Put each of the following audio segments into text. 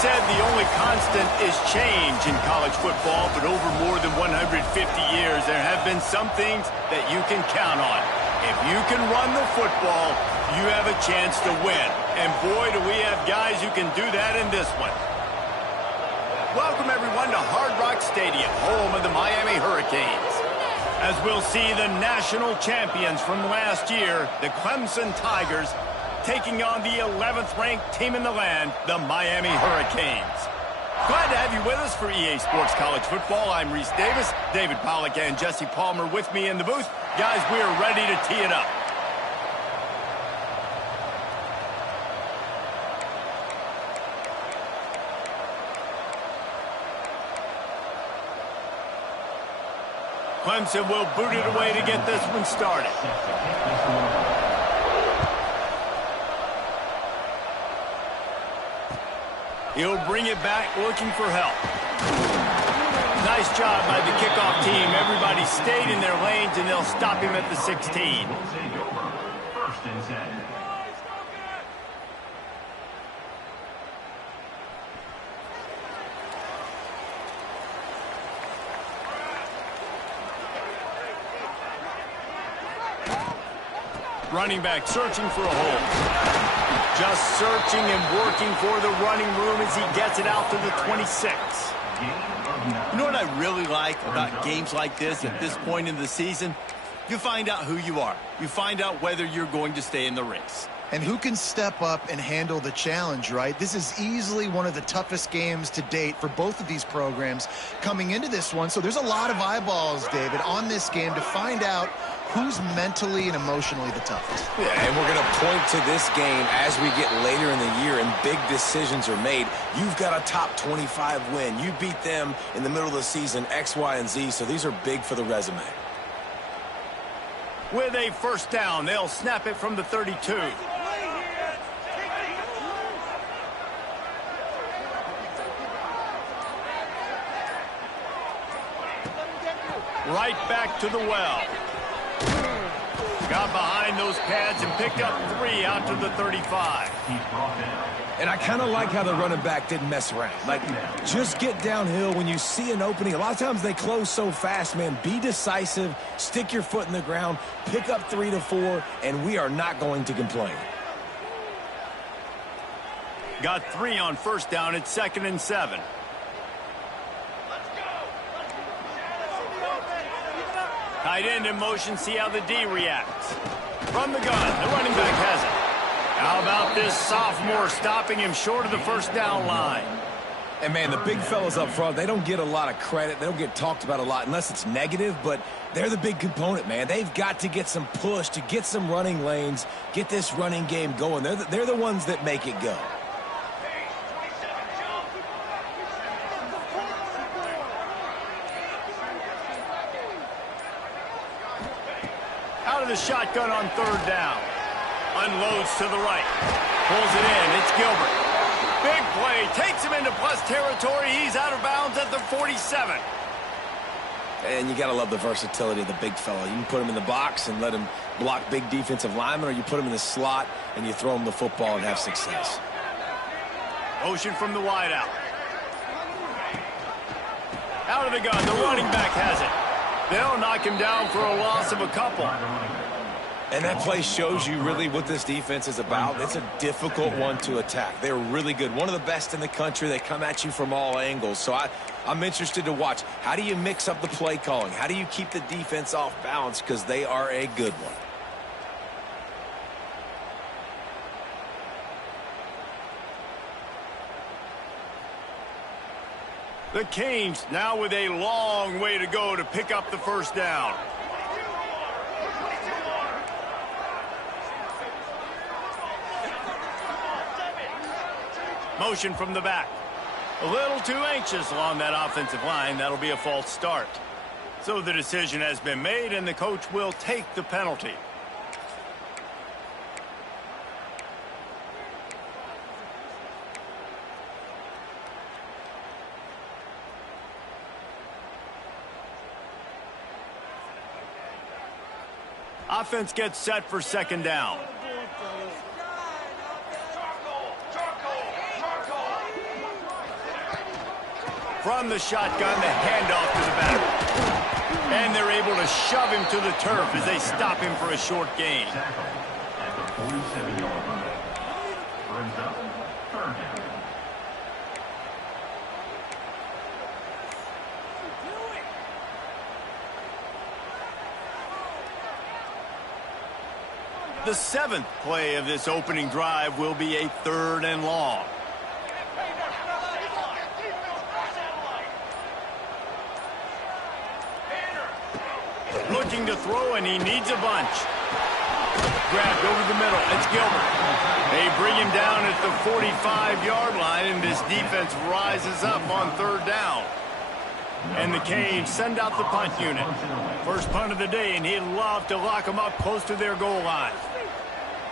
said the only constant is change in college football, but over more than 150 years, there have been some things that you can count on. If you can run the football, you have a chance to win. And boy, do we have guys who can do that in this one. Welcome, everyone, to Hard Rock Stadium, home of the Miami Hurricanes. As we'll see the national champions from last year, the Clemson Tigers, taking on the 11th-ranked team in the land, the Miami Hurricanes. Glad to have you with us for EA Sports College Football. I'm Reese Davis, David Pollack, and Jesse Palmer with me in the booth. Guys, we are ready to tee it up. Clemson will boot it away to get this one started. He'll bring it back, looking for help. Nice job by the kickoff team. Everybody stayed in their lanes, and they'll stop him at the 16. Running back searching for a hole. Just searching and working for the running room as he gets it out to the 26. You know what I really like about games like this at this point in the season? You find out who you are. You find out whether you're going to stay in the race. And who can step up and handle the challenge, right? This is easily one of the toughest games to date for both of these programs coming into this one. So there's a lot of eyeballs, David, on this game to find out who's mentally and emotionally the toughest. Yeah, and we're going to point to this game as we get later in the year and big decisions are made. You've got a top 25 win. You beat them in the middle of the season, X, Y, and Z, so these are big for the resume. With a first down, they'll snap it from the 32. Right back to the well. Got behind those pads and picked up 3 out to the 35. And I kind of like how the running back didn't mess around. Like, just get downhill when you see an opening. A lot of times they close so fast, man. Be decisive, stick your foot in the ground, pick up 3 to 4, and we are not going to complain. Got 3 on first down. It's 2nd and 7. Tight end in motion, see how the D reacts. From the gun, the running back has it. How about this sophomore stopping him short of the first down line? And, man, the big fellas up front, they don't get a lot of credit. They don't get talked about a lot unless it's negative, but they're the big component, man. They've got to get some push to get some running lanes, get this running game going. They're the ones that make it go. Out of the shotgun on 3rd down. Unloads to the right. Pulls it in. It's Gilbert. Big play. Takes him into plus territory. He's out of bounds at the 47. And you got to love the versatility of the big fella. You can put him in the box and let him block big defensive linemen, or you put him in the slot and you throw him the football and have success. Motion from the wide out. Out of the gun. The running back has it. They'll knock him down for a loss of a couple. And that play shows you really what this defense is about. It's a difficult one to attack. They're really good. One of the best in the country. They come at you from all angles. So I'm interested to watch. How do you mix up the play calling? How do you keep the defense off balance? Because they are a good one. The Canes now with a long way to go to pick up the first down. Motion from the back. A little too anxious along that offensive line. That'll be a false start. So the decision has been made, and the coach will take the penalty. Offense gets set for 2nd down. From the shotgun, the handoff to the back. And they're able to shove him to the turf as they stop him for a short gain. The 7th play of this opening drive will be a 3rd and long. Looking to throw, and he needs a bunch. Grabbed over the middle. It's Gilbert. They bring him down at the 45-yard line, and this defense rises up on 3rd down. And the Canes send out the punt unit. First punt of the day, and he'd love to lock them up close to their goal line.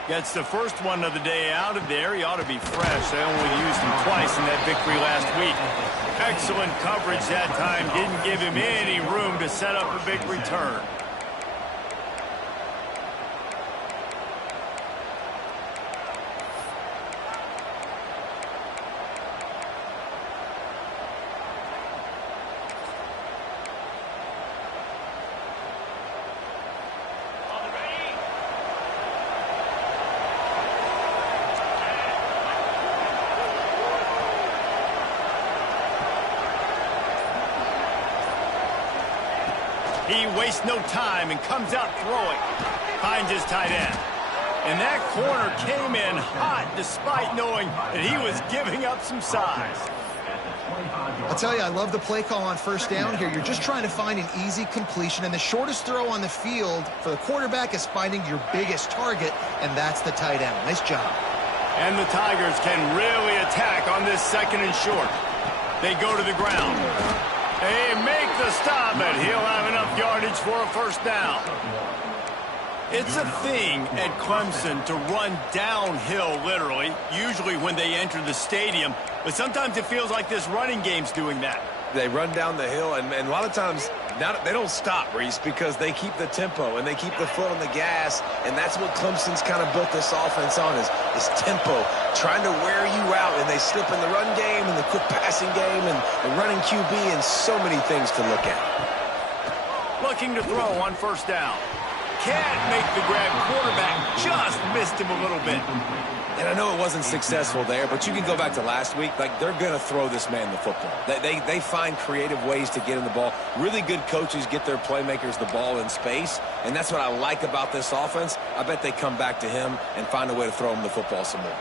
Gets the first one of the day out of there. He ought to be fresh. They only used him twice in that victory last week. Excellent coverage that time. Didn't give him any room to set up a big return. He wastes no time and comes out throwing. Finds his tight end. And that corner came in hot despite knowing that he was giving up some size. I'll tell you, I love the play call on 1st down here. You're just trying to find an easy completion, and the shortest throw on the field for the quarterback is finding your biggest target, and that's the tight end. Nice job. And the Tigers can really attack on this 2nd and short. They go to the ground. They make the stop, but he'll have enough yardage for a 1st down. It's a thing at Clemson to run downhill, literally, usually when they enter the stadium. But sometimes it feels like this running game's doing that. They run down the hill, and a lot of times they don't stop, Reese, because they keep the tempo and they keep the foot on the gas, and that's what Clemson's kind of built this offense on is tempo, trying to wear you out, and they slip in the run game and the quick passing game and the running QB and so many things to look at. Looking to throw on 1st down. Can't make the grab. Quarterback just missed him a little bit. And I know it wasn't successful there, but you can go back to last week. Like, they're going to throw this man the football. They find creative ways to get him the ball. Really good coaches get their playmakers the ball in space, and that's what I like about this offense. I bet they come back to him and find a way to throw him the football some more.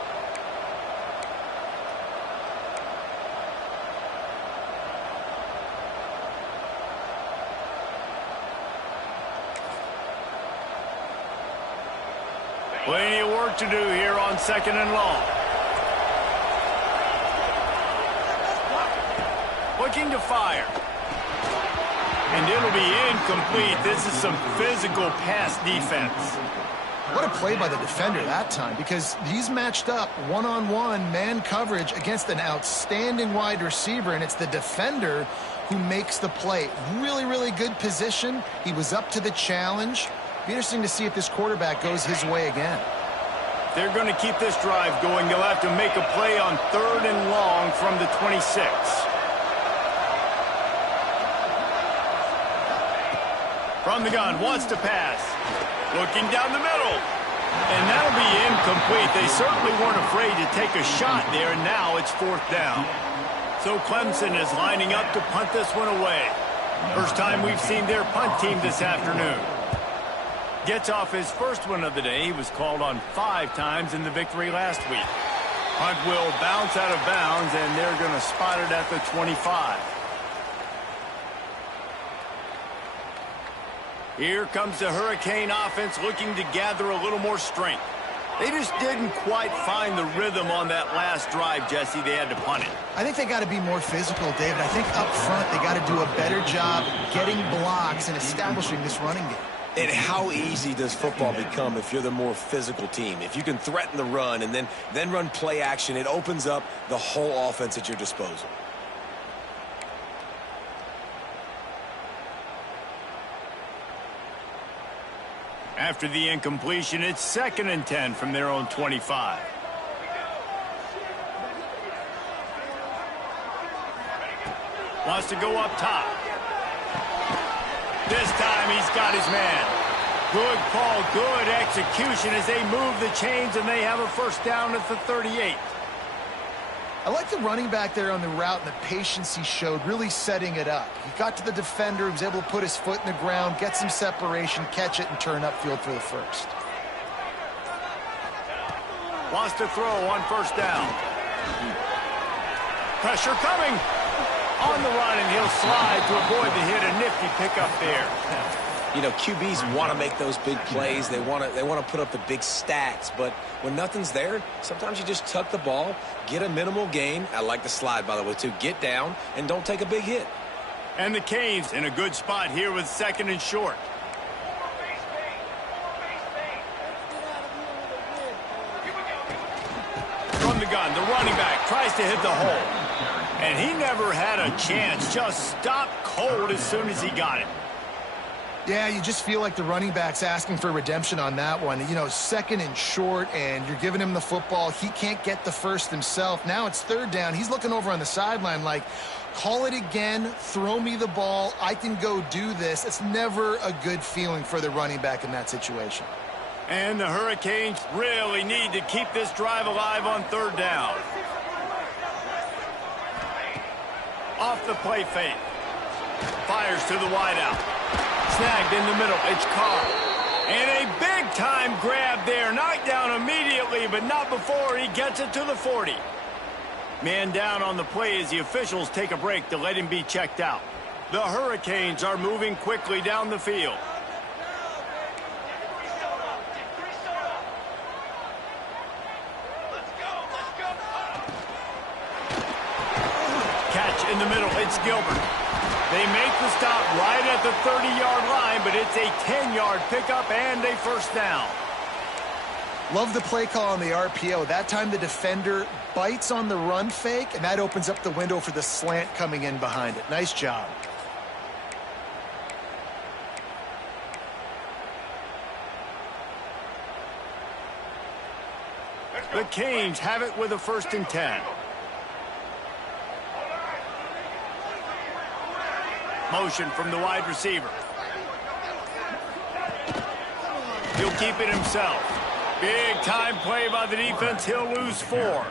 Plenty of work to do here on 2nd and long. Looking to fire. And it'll be incomplete. This is some physical pass defense. What a play by the defender that time, because he's matched up one-on-one man coverage against an outstanding wide receiver, and it's the defender who makes the play. Really, really good position. He was up to the challenge. Be interesting to see if this quarterback goes his way again. They're going to keep this drive going. They'll have to make a play on 3rd and long from the 26. From the gun, wants to pass. Looking down the middle. And that'll be incomplete. They certainly weren't afraid to take a shot there, and now it's 4th down. So Clemson is lining up to punt this one away. First time we've seen their punt team this afternoon. Gets off his first one of the day. He was called on 5 times in the victory last week. Punt will bounce out of bounds, and they're going to spot it at the 25. Here comes the Hurricane offense looking to gather a little more strength. They just didn't quite find the rhythm on that last drive, Jesse. They had to punt it. I think they got to be more physical, David. I think up front they got to do a better job getting blocks and establishing this running game. And how easy does football become if you're the more physical team? If you can threaten the run and then run play action, it opens up the whole offense at your disposal. After the incompletion, it's 2nd and 10 from their own 25. Wants to go up top. This time he's got his man. Good call, good execution as they move the chains, and they have a first down at the 38. I like the running back there on the route and the patience he showed, really setting it up. He got to the defender, he was able to put his foot in the ground, get some separation, catch it, and turn upfield for the first. Wants to throw on first down. Pressure coming. On the run, and he'll slide to avoid the hit. A nifty pickup there. You know, QBs want to make those big plays. They want to put up the big stats. But when nothing's there, sometimes you just tuck the ball, get a minimal gain. I like the slide, by the way, too. Get down and don't take a big hit. And the Canes in a good spot here with second and short. From the gun, the running back tries to hit the hole. And he never had a chance. Just stopped cold as soon as he got it. Yeah, you just feel like the running back's asking for redemption on that one. You know, second and short, and you're giving him the football. He can't get the first himself. Now it's third down. He's looking over on the sideline like, call it again, throw me the ball, I can go do this. It's never a good feeling for the running back in that situation. And the Hurricanes really need to keep this drive alive on third down. Off the play fake. Fires to the wideout. Snagged in the middle. It's Carr. And a big-time grab there. Knocked down immediately, but not before he gets it to the 40. Man down on the play as the officials take a break to let him be checked out. The Hurricanes are moving quickly down the field. Catch in the middle. It's Gilbert. They make the stop right at the 30-yard line, but it's a 10-yard pickup and a first down. Love the play call on the RPO. That time the defender bites on the run fake, and that opens up the window for the slant coming in behind it. Nice job. The Canes have it with a first and 10. Motion from the wide receiver. He'll keep it himself. Big time play by the defense. He'll lose 4.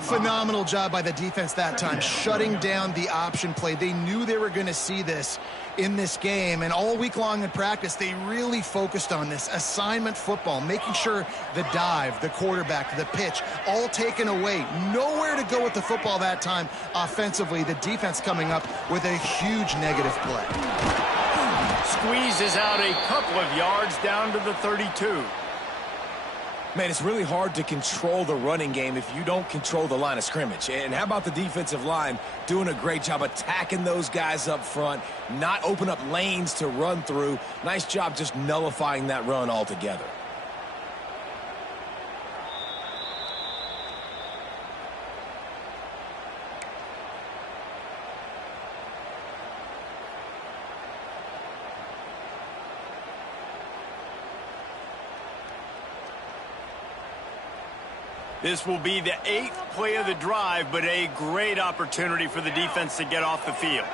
Phenomenal job by the defense that time, shutting down the option play. They knew they were going to see this in this game, and all week long in practice, they really focused on this assignment football, making sure the dive, the quarterback, the pitch, all taken away. Nowhere to go with the football that time offensively. The defense coming up with a huge negative play. Squeezes out a couple of yards down to the 32. Man, it's really hard to control the running game if you don't control the line of scrimmage. And how about the defensive line doing a great job attacking those guys up front, not open up lanes to run through. Nice job just nullifying that run altogether. This will be the 8th play of the drive, but a great opportunity for the defense to get off the field.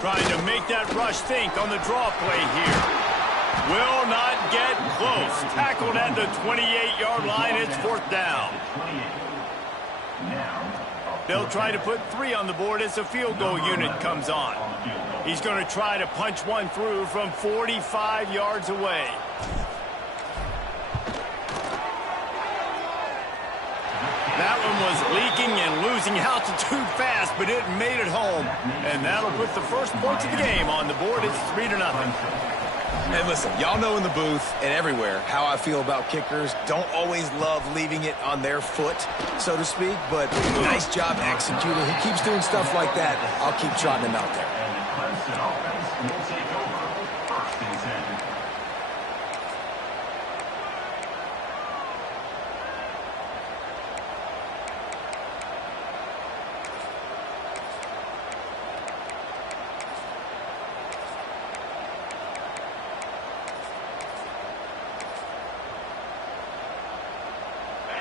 Trying to make that rush think on the draw play here. Will not get close. Tackled at the 28-yard line. It's fourth down. They'll try to put 3 on the board as the field goal unit comes on. He's going to try to punch one through from 45 yards away. That one was leaking and losing altitude fast, but it made it home. And that'll put the first points of the game on the board. It's 3-0. And listen, y'all know in the booth and everywhere how I feel about kickers. Don't always love leaving it on their foot, so to speak, but nice job executing. He keeps doing stuff like that. I'll keep trotting him out there. Clemson offense will take over first and 10.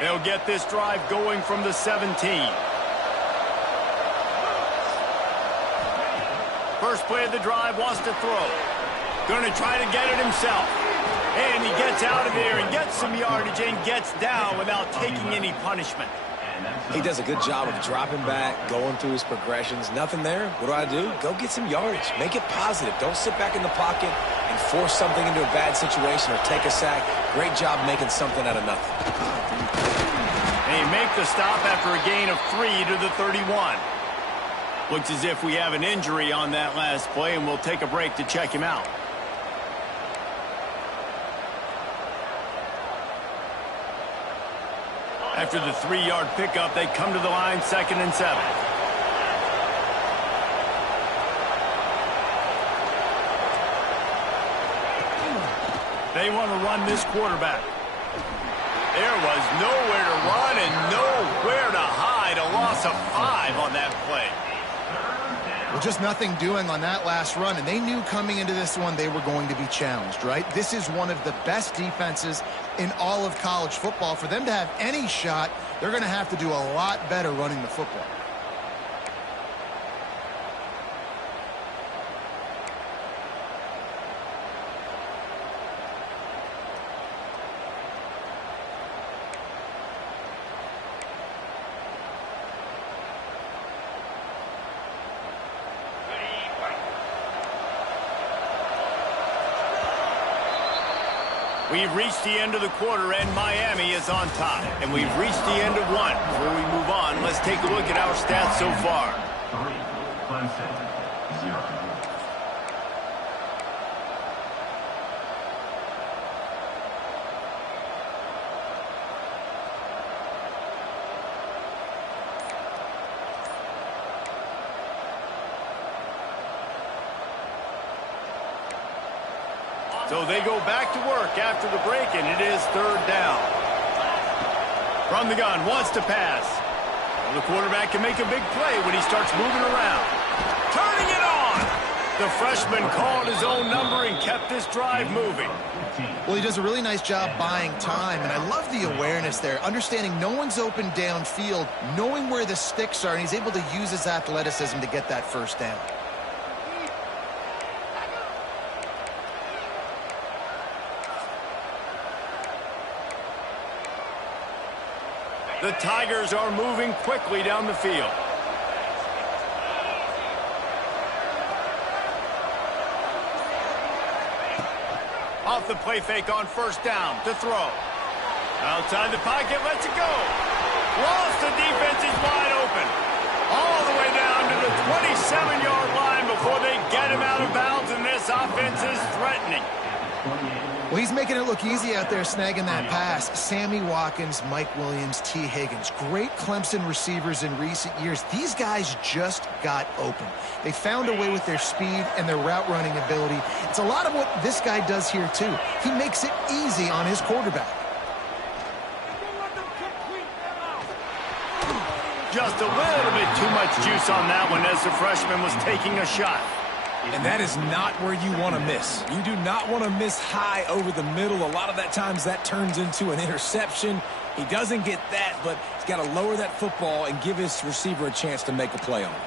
They'll get this drive going from the 17. First play of the drive, wants to throw. Going to try to get it himself. And he gets out of there and gets some yardage and gets down without taking any punishment. He does a good job of dropping back, going through his progressions. Nothing there. What do? Go get some yardage. Make it positive. Don't sit back in the pocket and force something into a bad situation or take a sack. Great job making something out of nothing. They make the stop after a gain of 3 to the 31. Looks as if we have an injury on that last play, and we'll take a break to check him out. After the 3-yard pickup, they come to the line, 2nd and 7. They want to run this quarterback. There was nowhere to run and nowhere to hide. A loss of 5 on that play. Well, just nothing doing on that last run, and they knew coming into this one they were going to be challenged, right? This is one of the best defenses in all of college football. For them to have any shot, they're going to have to do a lot better running the football. We've reached the end of the quarter, and Miami is on top. And we've reached the end of one. Before we move on, let's take a look at our stats so far. 3, Clemson, 0. So they go back to work after the break, and it is 3rd down. From the gun, wants to pass. Well, the quarterback can make a big play when he starts moving around. Turning it on! The freshman called his own number and kept this drive moving. Well, he does a really nice job buying time, and I love the awareness there, understanding no one's open downfield, knowing where the sticks are, and he's able to use his athleticism to get that 1st down. The Tigers are moving quickly down the field. Off the play fake on 1st down to throw. Outside the pocket, lets it go. Lost, the defense is wide open. All the way down to the 27-yard line before they get him out of bounds, and this offense is threatening. Well, he's making it look easy out there snagging that pass. Sammy Watkins, Mike Williams, T. Higgins. Great Clemson receivers in recent years. These guys just got open. They found a way with their speed and their route running ability. It's a lot of what this guy does here, too. He makes it easy on his quarterback. Just a little bit too much juice on that one as the freshman was taking a shot. And that is not where you want to miss. You do not want to miss high over the middle. A lot of that times that turns into an interception. He doesn't get that, but he's got to lower that football and give his receiver a chance to make a play on it.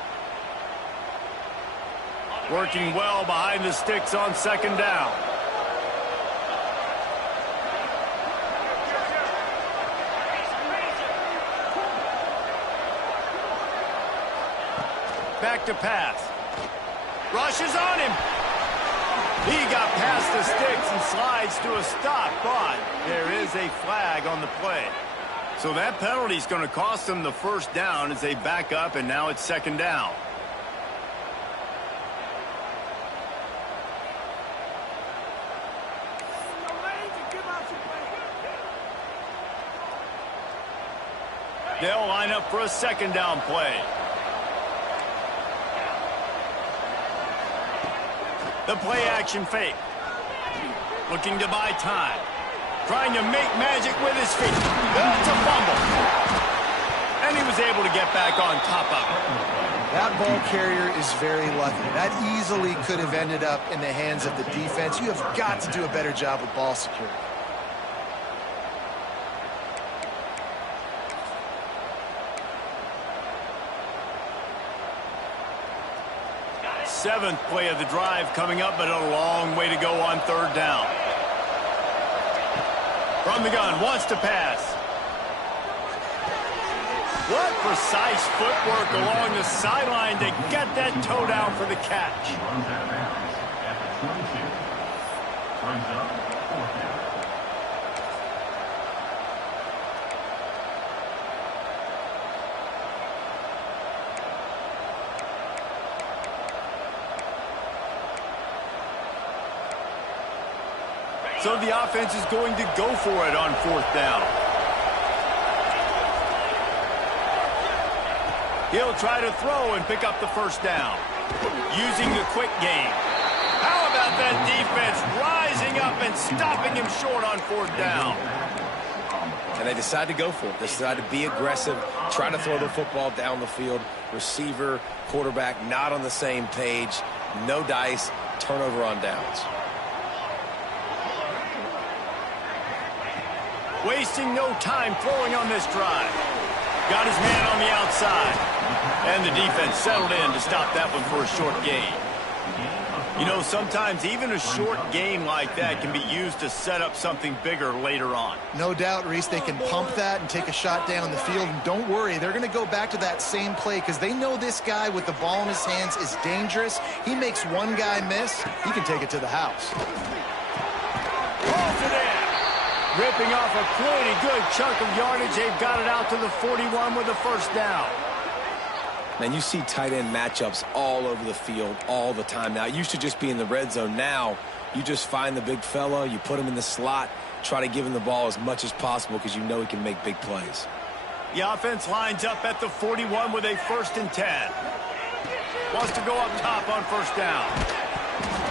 Working well behind the sticks on 2nd down. Back to pass. Rushes on him. He got past the sticks and slides to a stop, but there is a flag on the play. So that penalty is going to cost them the 1st down as they back up, and now it's 2nd down. They'll line up for a 2nd down play. The play action fake. Looking to buy time. Trying to make magic with his feet. That's a fumble. And he was able to get back on top of it. That ball carrier is very lucky. That easily could have ended up in the hands of the defense. You have got to do a better job with ball security. 7th play of the drive coming up, but a long way to go on 3rd down. From the gun, wants to pass. What precise footwork along the sideline to get that toe down for the catch. He runs out of bounds at the 22. Brings up 4th down. So the offense is going to go for it on 4th down. He'll try to throw and pick up the 1st down. Using the quick game. How about that defense rising up and stopping him short on 4th down? And they decide to go for it. They decide to be aggressive, try to throw the football down the field. Receiver, quarterback, not on the same page. No dice, turnover on downs. Wasting no time throwing on this drive. Got his man on the outside. And the defense settled in to stop that one for a short gain. You know, sometimes even a short gain like that can be used to set up something bigger later on. No doubt, Reese, they can pump that and take a shot down the field. And don't worry, they're going to go back to that same play because they know this guy with the ball in his hands is dangerous. He makes one guy miss, he can take it to the house. Pulls it in. Ripping off a pretty good chunk of yardage. They've got it out to the 41 with the 1st down. Man, you see tight end matchups all over the field all the time. Now, it used to just be in the red zone. Now, you just find the big fella, you put him in the slot, try to give him the ball as much as possible because you know he can make big plays. The offense lines up at the 41 with a 1st and 10. Wants to go up top on 1st down.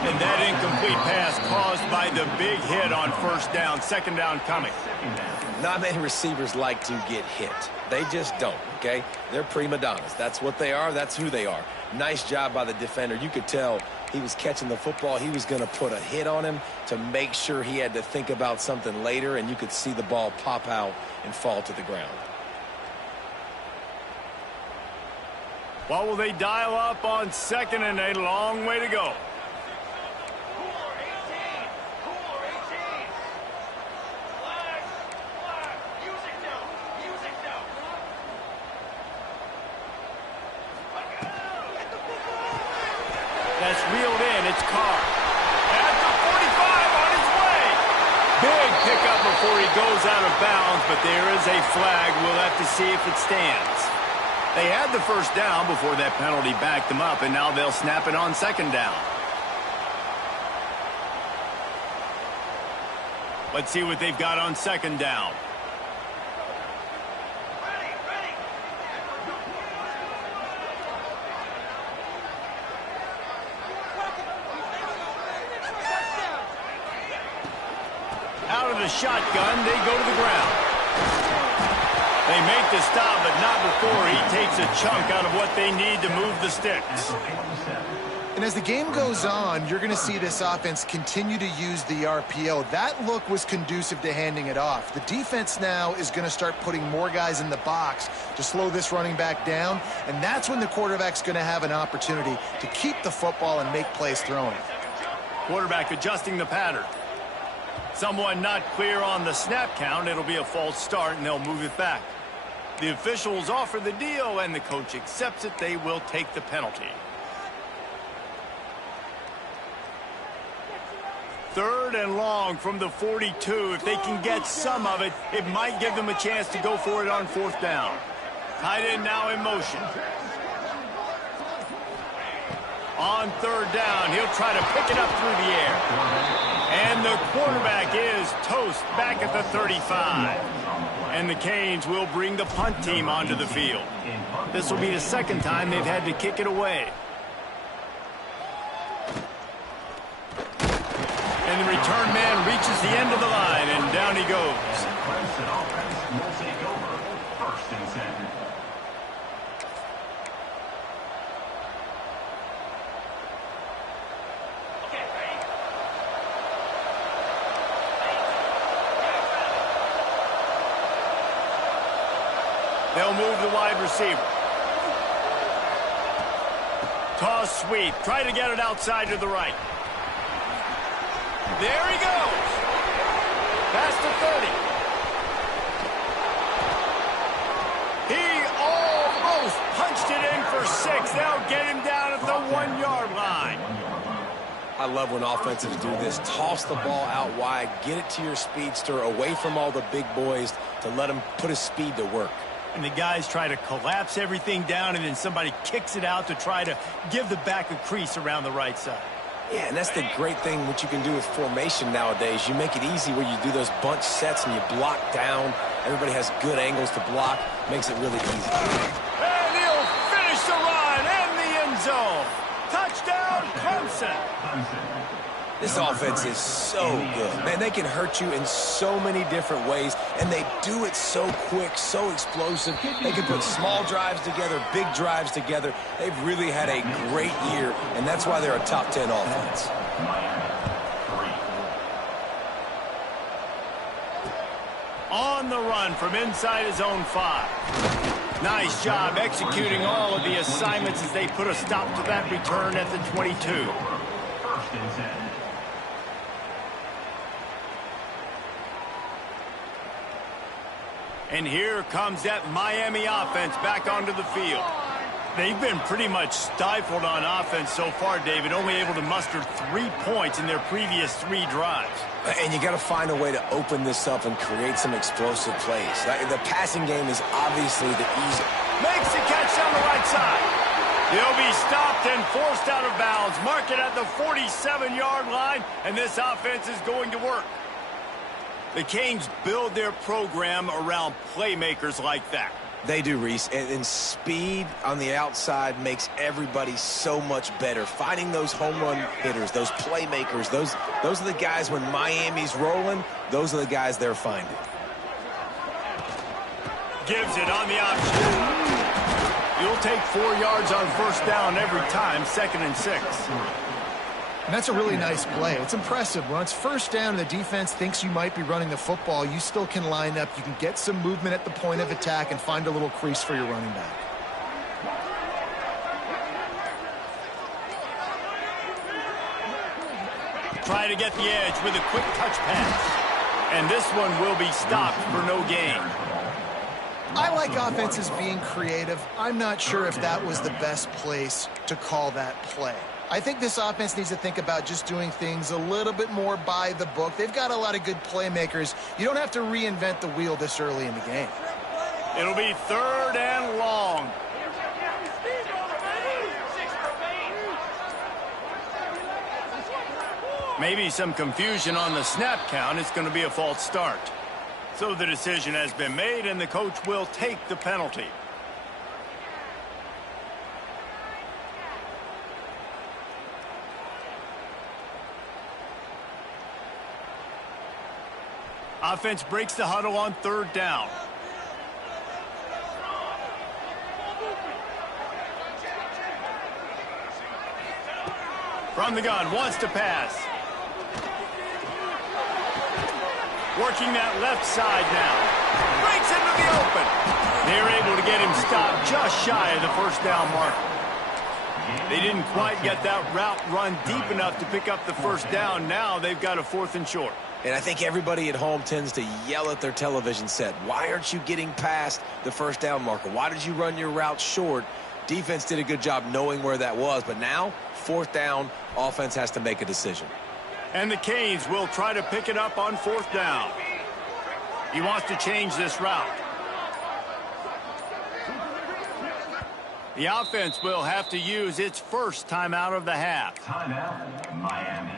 And that incomplete pass caused by the big hit on 1st down. 2nd down coming. Not many receivers like to get hit. They just don't, okay? They're prima donnas. That's what they are. That's who they are. Nice job by the defender. You could tell he was catching the football. He was going to put a hit on him to make sure he had to think about something later, and you could see the ball pop out and fall to the ground. What will they dial up on 2nd and a long way to go? That's reeled in. It's Carr. At the 45 on his way. Big pickup before he goes out of bounds, but there is a flag. We'll have to see if it stands. They had the 1st down before that penalty backed them up, and now they'll snap it on 2nd down. Let's see what they've got on 2nd down. Out of the shotgun, they go to the ground. They make the stop, but not before he takes a chunk out of what they need to move the sticks. And as the game goes on, you're going to see this offense continue to use the RPO. That look was conducive to handing it off. The defense now is going to start putting more guys in the box to slow this running back down, and that's when the quarterback's going to have an opportunity to keep the football and make plays throwing it. Quarterback adjusting the pattern. Someone not clear on the snap count. It'll be a false start, and they'll move it back. The officials offer the deal, and the coach accepts it. They will take the penalty. 3rd and long from the 42. If they can get some of it, it might give them a chance to go for it on 4th down. Tight end now in motion. On 3rd down, he'll try to pick it up through the air. And the quarterback is toast back at the 35. And the Canes will bring the punt team onto the field. This will be the 2nd time they've had to kick it away. And the return man reaches the end of the line, and down he goes. Clemson offense will take over 1st and 10. They'll move the wide receiver. Toss sweep. Try to get it outside to the right. There he goes. Past the 30. He almost punched it in for 6. They'll get him down at the 1-yard line. I love when offenses do this. Toss the ball out wide. Get it to your speedster away from all the big boys to let him put his speed to work. And the guys try to collapse everything down, and then somebody kicks it out to try to give the back a crease around the right side. Yeah, and that's the great thing what you can do with formation nowadays. You make it easy where you do those bunch sets and you block down. Everybody has good angles to block. Makes it really easy. And he'll finish the run in the end zone. Touchdown, Clemson. This offense is so good. Man, they can hurt you in so many different ways, and they do it so quick, so explosive. They can put small drives together, big drives together. They've really had a great year, and that's why they're a top 10 offense. On the run from inside his own 5. Nice job executing all of the assignments as they put a stop to that return at the 22. First and 10. And here comes that Miami offense back onto the field. They've been pretty much stifled on offense so far, David, only able to muster 3 points in their previous 3 drives. And you got to find a way to open this up and create some explosive plays. The passing game is obviously the easy. Makes the catch on the right side. He'll be stopped and forced out of bounds. Mark it at the 47-yard line, and this offense is going to work. The Canes build their program around playmakers like that. They do, Reese, and speed on the outside makes everybody so much better. Finding those home run hitters, those playmakers, those are the guys when Miami's rolling, those are the guys they're finding. Gives it on the option. You'll take 4 yards on first down every time, 2nd and 6. And that's a really nice play. It's impressive. When it's first down and the defense thinks you might be running the football, you still can line up. You can get some movement at the point of attack and find a little crease for your running back. Try to get the edge with a quick touch pass. And this one will be stopped for no gain. I like offenses being creative. I'm not sure if that was the best place to call that play. I think this offense needs to think about just doing things a little bit more by the book. They've got a lot of good playmakers. You don't have to reinvent the wheel this early in the game. It'll be 3rd and long. Maybe some confusion on the snap count. It's going to be a false start. So the decision has been made, and the coach will take the penalty. Offense breaks the huddle on 3rd down. From the gun, wants to pass. Working that left side now. Breaks into the open. They're able to get him stopped just shy of the first down marker. They didn't quite get that route run deep enough to pick up the first down. Now they've got a 4th and short. And I think everybody at home tends to yell at their television set. Why aren't you getting past the first down marker? Why did you run your route short? Defense did a good job knowing where that was. But now, 4th down, offense has to make a decision. And the Canes will try to pick it up on 4th down. He wants to change this route. The offense will have to use its first timeout of the half. Timeout, Miami.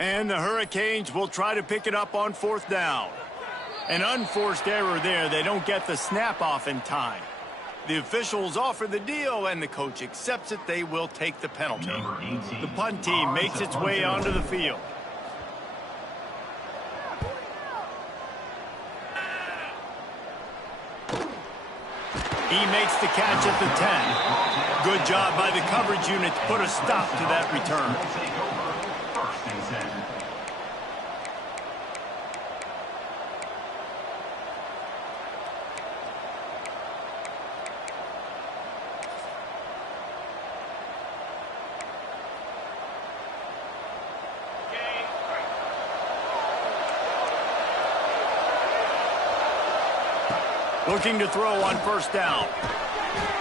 And the Hurricanes will try to pick it up on 4th down. An unforced error there. They don't get the snap off in time. The officials offer the deal, and the coach accepts it. They will take the penalty. The punt team makes its way onto the field. He makes the catch at the 10. Good job by the coverage unit to put a stop to that return. First and 10. Looking to throw on first down.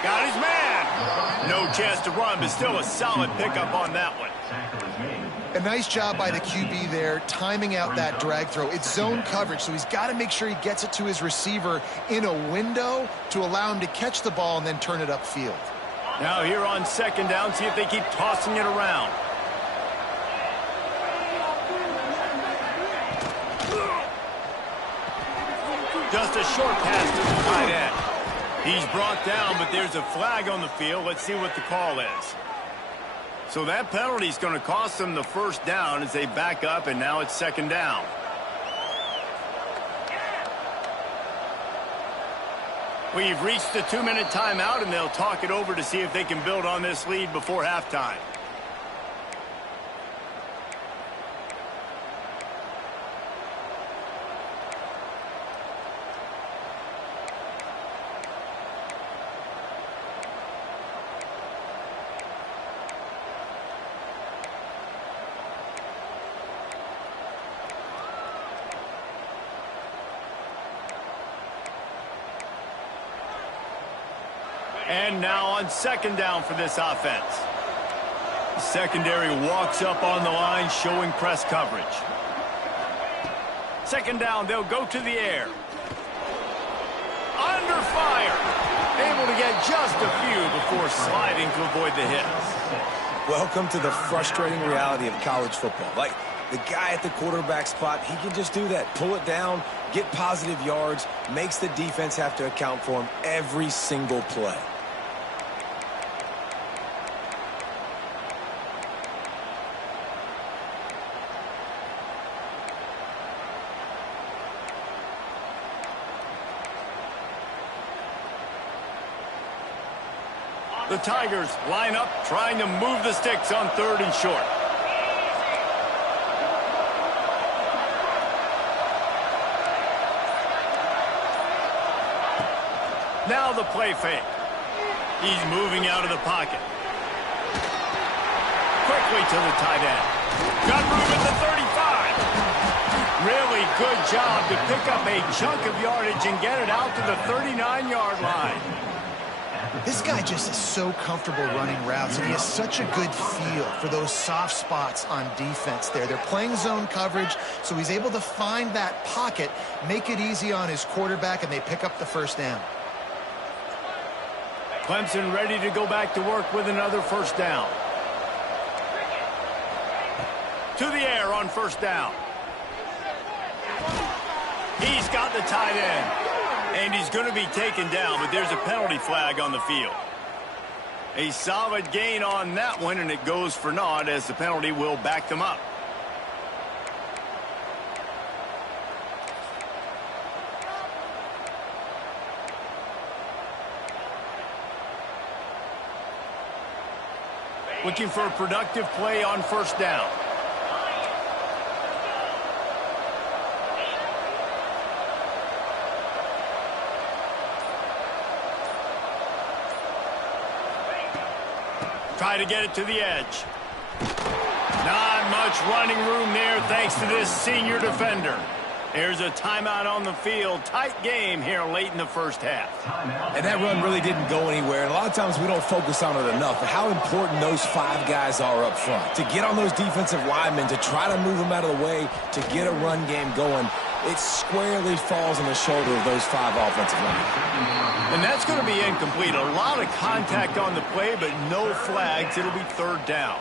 Got his man. No chance to run, but still a solid pickup on that one. A nice job by the QB there, timing out that drag throw. It's zone coverage, so he's got to make sure he gets it to his receiver in a window to allow him to catch the ball and then turn it upfield. Now here on second down, see if they keep tossing it around. Just a short pass to the tight end. He's brought down, but there's a flag on the field. Let's see what the call is. So that penalty is going to cost them the first down as they back up, and now it's second down. We've reached the 2-minute timeout, and they'll talk it over to see if they can build on this lead before halftime. And now on second down for this offense. The secondary walks up on the line, showing press coverage. Second down, they'll go to the air. Under fire. Able to get just a few before sliding to avoid the hit. Welcome to the frustrating reality of college football. Like, the guy at the quarterback spot, he can just do that. Pull it down, get positive yards, makes the defense have to account for him every single play. The Tigers line up, trying to move the sticks on third and short. Now the play fake. He's moving out of the pocket. Quickly to the tight end. Got room at the 35. Really good job to pick up a chunk of yardage and get it out to the 39-yard line. This guy just is so comfortable running routes, and he has such a good feel for those soft spots on defense there. They're playing zone coverage, so he's able to find that pocket, make it easy on his quarterback, and they pick up the first down. Clemson ready to go back to work with another first down. To the air on first down. He's got the tight end. And he's going to be taken down, but there's a penalty flag on the field. A solid gain on that one, and it goes for naught as the penalty will back them up. Looking for a productive play on first down. Try to get it to the edge. Not much running room there thanks to this senior defender. There's a timeout on the field. Tight game here late in the first half. And that run really didn't go anywhere. And a lot of times we don't focus on it enough. But how important those 5 guys are up front. To get on those defensive linemen, to try to move them out of the way, to get a run game going, it squarely falls on the shoulder of those 5 offensive linemen. And that's going to be incomplete. A lot of contact on the play, but no flags. It'll be third down.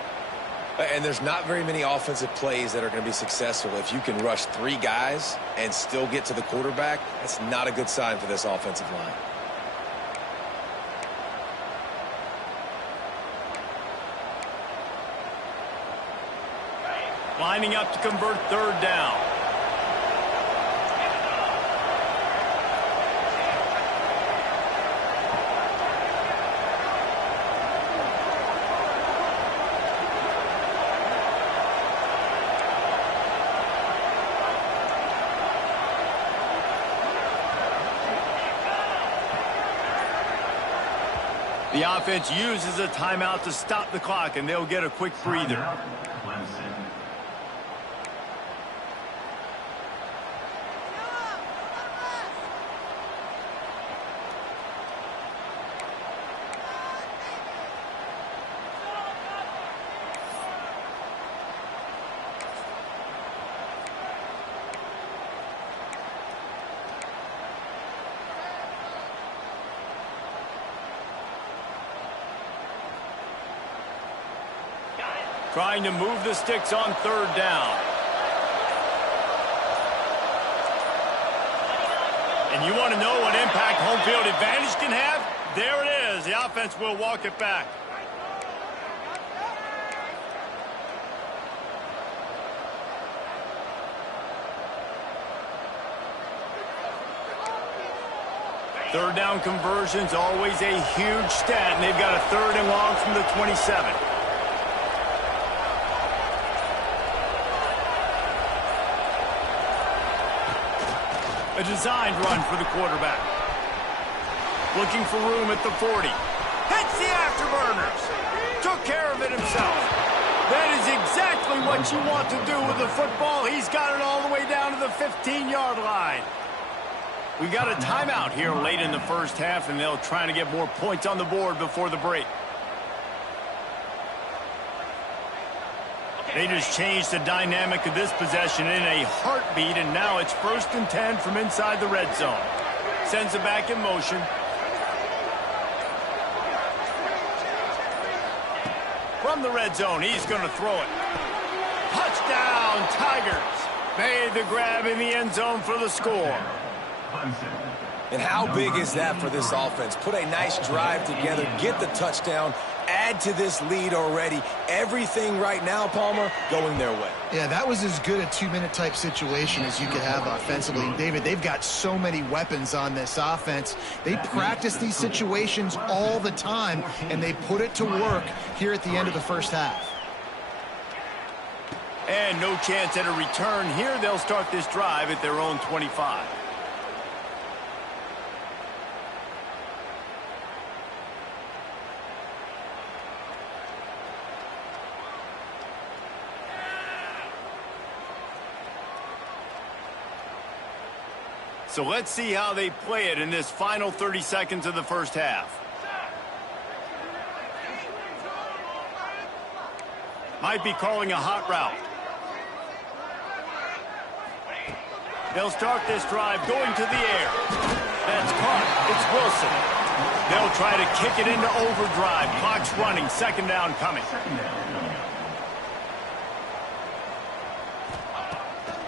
And there's not very many offensive plays that are going to be successful. If you can rush 3 guys and still get to the quarterback, that's not a good sign for this offensive line. Lining up to convert third down. The offense uses a timeout to stop the clock, and they'll get a quick breather. Clemson. Trying to move the sticks on third down. And you want to know what impact home field advantage can have? There it is. The offense will walk it back. Third down conversion's always a huge stat, and they've got a 3rd and long from the 27. A designed run for the quarterback. Looking for room at the 40. Hits the afterburners. Took care of it himself. That is exactly what you want to do with the football. He's got it all the way down to the 15-yard line. We got a timeout here late in the first half, and they'll try to get more points on the board before the break. They just changed the dynamic of this possession in a heartbeat, and now it's 1st and 10 from inside the red zone. Sends it back in motion. From the red zone, he's going to throw it. Touchdown, Tigers. Made the grab in the end zone for the score. And how big is that for this offense? Put a nice drive together, get the touchdown, add to this lead already. Everything right now, Palmer, going their way. Yeah, that was as good a 2-minute type situation as you could have offensively. And David, they've got so many weapons on this offense. They practice these situations all the time, and they put it to work here at the end of the first half. And no chance at a return here. They'll start this drive at their own 25. So let's see how they play it in this final 30 seconds of the first half. Might be calling a hot route. They'll start this drive going to the air. That's caught. It's Wilson. They'll try to kick it into overdrive. Clock's running. 2nd down coming.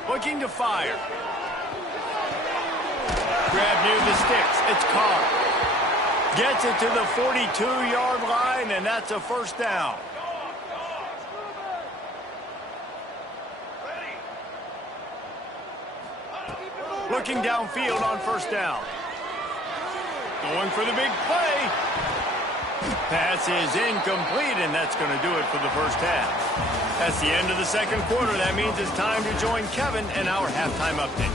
Looking to fire. Grab near the sticks. It's Carr. Gets it to the 42-yard line, and that's a 1st down. Looking downfield on 1st down. Going for the big play. Pass is incomplete, and that's going to do it for the first half. That's the end of the 2nd quarter. That means it's time to join Kevin and our halftime update.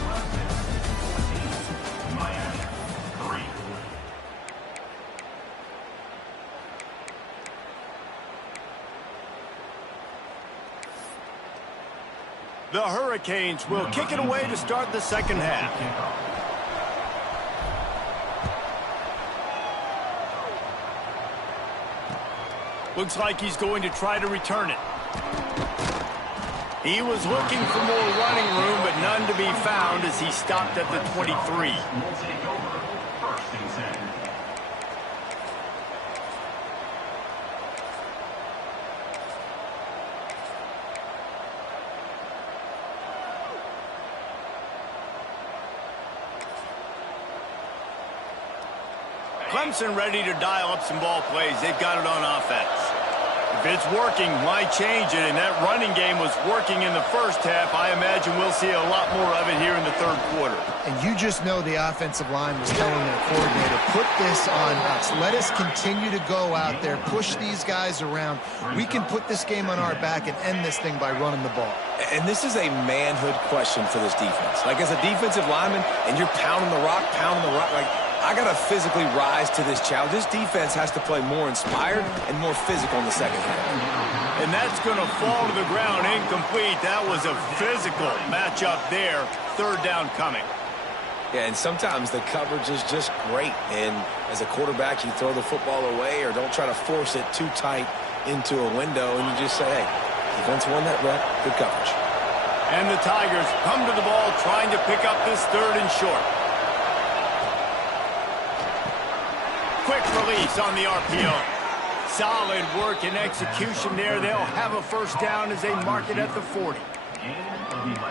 The Hurricanes will kick it away to start the 2nd half. Looks like he's going to try to return it. He was looking for more running room, but none to be found as he stopped at the 23. Clemson ready to dial up some ball plays. They've got it on offense. If it's working, why change it? And that running game was working in the first half. I imagine we'll see a lot more of it here in the 3rd quarter. And you just know the offensive line was telling their coordinator, put this on us. Let us continue to go out there, push these guys around. We can put this game on our back and end this thing by running the ball. And this is a manhood question for this defense. Like, as a defensive lineman, and you're pounding the rock, like, I got to physically rise to this challenge. This defense has to play more inspired and more physical in the second half. And that's going to fall to the ground incomplete. That was a physical matchup there. Third down coming. Yeah, and sometimes the coverage is just great. And as a quarterback, you throw the football away or don't try to force it too tight into a window, and you just say, hey, defense won that rep, good coverage. And the Tigers come to the ball trying to pick up this third and short. Quick release on the RPO. Solid work and execution there. They'll have a first down as they mark it at the 40.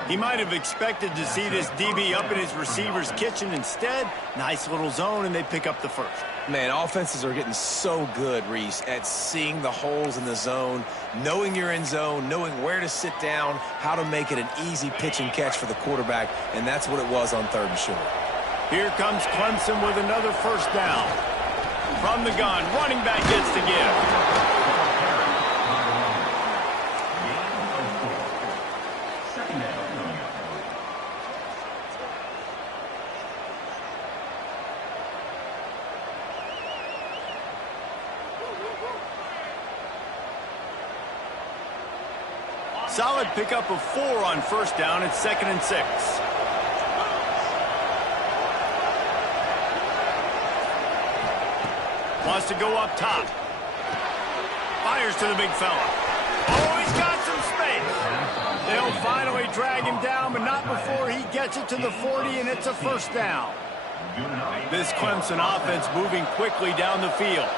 He might have expected to see this DB up in his receiver's kitchen. Instead, nice little zone, and they pick up the first. Man, offenses are getting so good, Reese, at seeing the holes in the zone, knowing you're in zone, knowing where to sit down, how to make it an easy pitch and catch for the quarterback, and that's what it was on third and short. Here comes Clemson with another first down. From the gun, running back gets the give. Solid pickup of 4 on first down. It's 2nd and 6. Wants to go up top. Fires to the big fella. Oh, he's got some space. They'll finally drag him down, but not before he gets it to the 40, and it's a first down. This Clemson offense moving quickly down the field.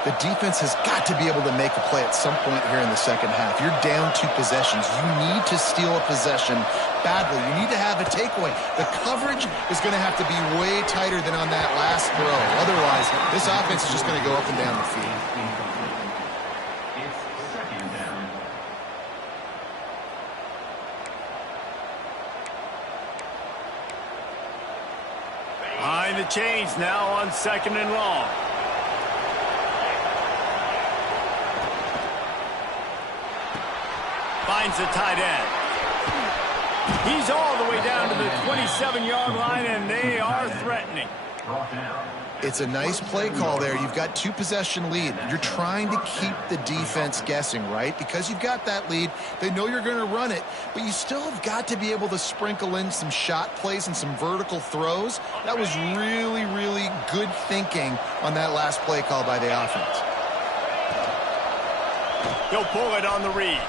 The defense has got to be able to make a play at some point here in the second half. You're down 2 possessions. You need to steal a possession badly. You need to have a takeaway. The coverage is going to have to be way tighter than on that last throw. Otherwise, this offense is just going to go up and down the field. It's second down. Behind the chains now on 2nd and long. Finds the tight end. He's all the way down to the 27-yard line, and they are threatening. It's a nice play call there. You've got 2-possession lead. You're trying to keep the defense guessing, right? Because you've got that lead. They know you're going to run it, but you still have got to be able to sprinkle in some shot plays and some vertical throws. That was really, really good thinking on that last play call by the offense. He'll pull it on the read.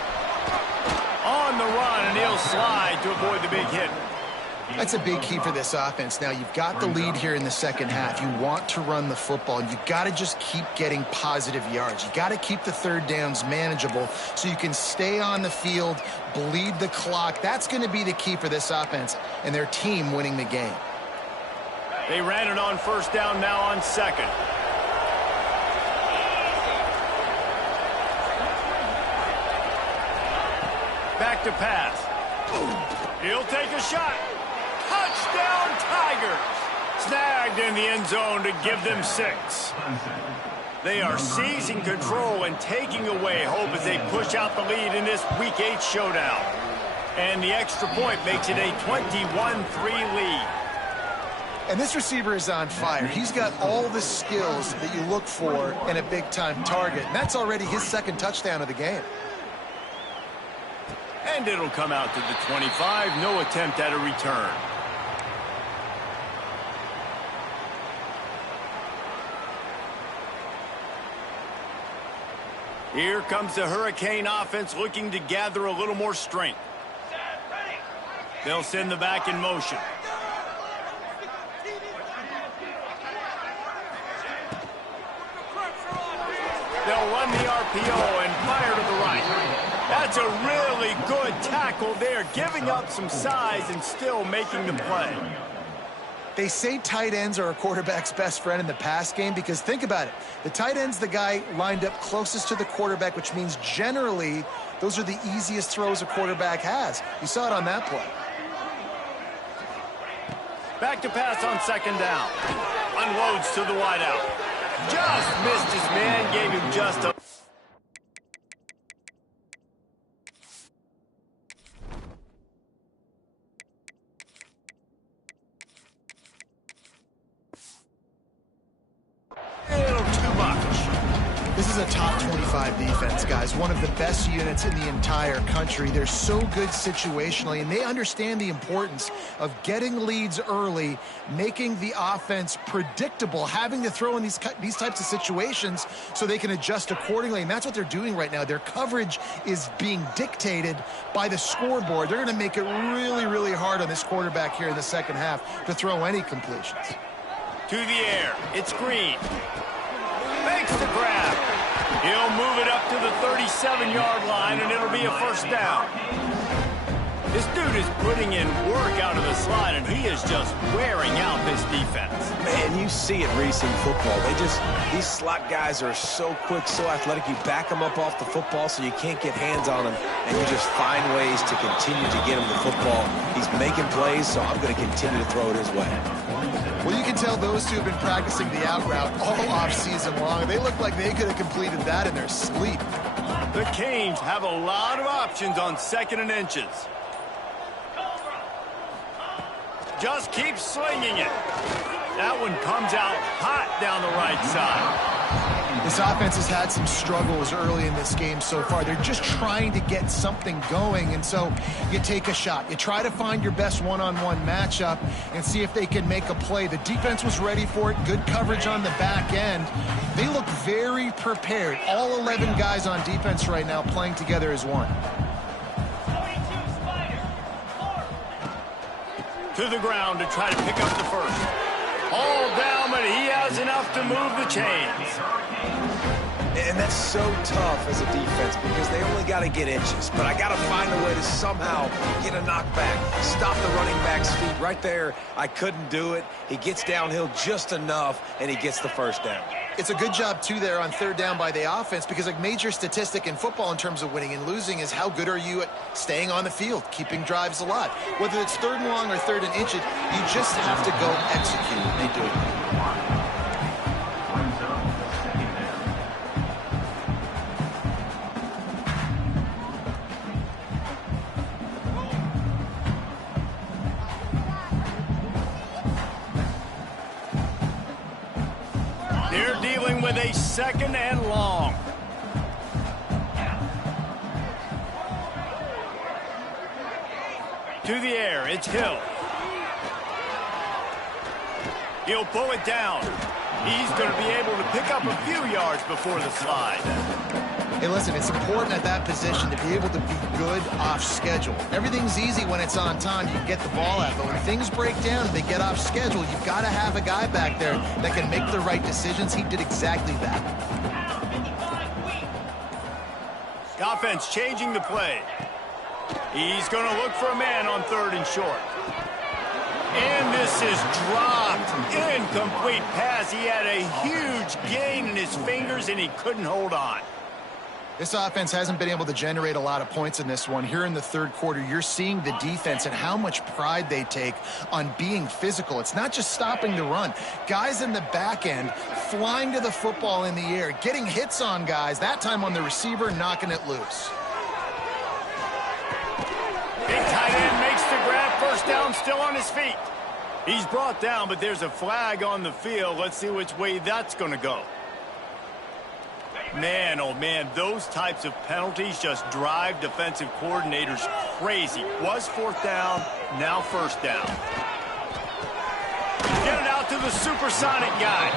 On the run, and he'll slide to avoid the big hit. That's a big key for this offense. Now, you've got the lead here in the second half. You want to run the football. You've got to just keep getting positive yards. You've got to keep the third downs manageable so you can stay on the field, bleed the clock. That's going to be the key for this offense and their team winning the game. They ran it on first down, now on 2nd. Back to pass. He'll take a shot. Touchdown, Tigers. Snagged in the end zone to give them 6. They are seizing control and taking away hope as they push out the lead in this Week 8 showdown. And the extra point makes it a 21-3 lead. And this receiver is on fire. He's got all the skills that you look for in a big-time target. And that's already his 2nd touchdown of the game. And it'll come out to the 25. No attempt at a return. Here comes the Hurricane offense looking to gather a little more strength. They'll send the back in motion. They'll run the RPO and fire to the right. That's a really good tackle there, giving up some size and still making the play. They say tight ends are a quarterback's best friend in the pass game because think about it. The tight end's the guy lined up closest to the quarterback, which means generally those are the easiest throws a quarterback has. You saw it on that play. Back to pass on 2nd down. Unloads to the wideout. Just missed his man, gave him just a... a top 25 defense, guys. One of the best units in the entire country. They're so good situationally, and they understand the importance of getting leads early, making the offense predictable, having to throw in these types of situations so they can adjust accordingly. And that's what they're doing right now. Their coverage is being dictated by the scoreboard. They're going to make it really, really hard on this quarterback here in the second half to throw any completions. To the air. It's Green. Makes the grab. He'll move it up to the 37-yard line, and it'll be a first down. This dude is putting in work out of the slot, and he is just wearing out this defense. Man, you see it, Reese, in football. These slot guys are so quick, so athletic. You back them up off the football so you can't get hands on them, and you just find ways to continue to get him the football. He's making plays, so I'm going to continue to throw it his way. Well, you can tell those two have been practicing the out route all off-season long. They look like they could have completed that in their sleep. The Canes have a lot of options on 2nd and inches. Just keep slinging it. That one comes out hot down the right side. This offense has had some struggles early in this game so far. They're just trying to get something going, and so you take a shot. You try to find your best one-on-one matchup and see if they can make a play. The defense was ready for it. Good coverage on the back end. They look very prepared. All 11 guys on defense right now playing together as one. To the ground to try to pick up the first. All down, but he has enough to move the chains. And that's so tough as a defense because they only got to get inches. But I got to find a way to somehow get a knockback, stop the running back's feet. Right there, I couldn't do it. He gets downhill just enough, and he gets the first down. It's a good job, too, there on 3rd down by the offense because a major statistic in football in terms of winning and losing is how good are you at staying on the field, keeping drives alive. Whether it's 3rd and long or 3rd and inches, you just have to go execute, and they do it. They're dealing with a 2nd and long. To the air, it's Hill. He'll pull it down. He's going to be able to pick up a few yards before the slide. Hey, listen, it's important at that position to be able to be good off schedule. Everything's easy when it's on time. You can get the ball out. But when things break down and they get off schedule, you've got to have a guy back there that can make the right decisions. He did exactly that. The offense changing the play. He's going to look for a man on 3rd and short. And this is dropped. Incomplete pass. He had a huge gain in his fingers, and he couldn't hold on. This offense hasn't been able to generate a lot of points in this one. Here in the 3rd quarter, you're seeing the defense and how much pride they take on being physical. It's not just stopping the run. Guys in the back end flying to the football in the air, getting hits on guys, that time on the receiver, knocking it loose. Big tight end makes the grab. First down, still on his feet. He's brought down, but there's a flag on the field. Let's see which way that's going to go. Man, oh man, those types of penalties just drive defensive coordinators crazy. Was 4th down, now 1st down. Get it out to the supersonic guy.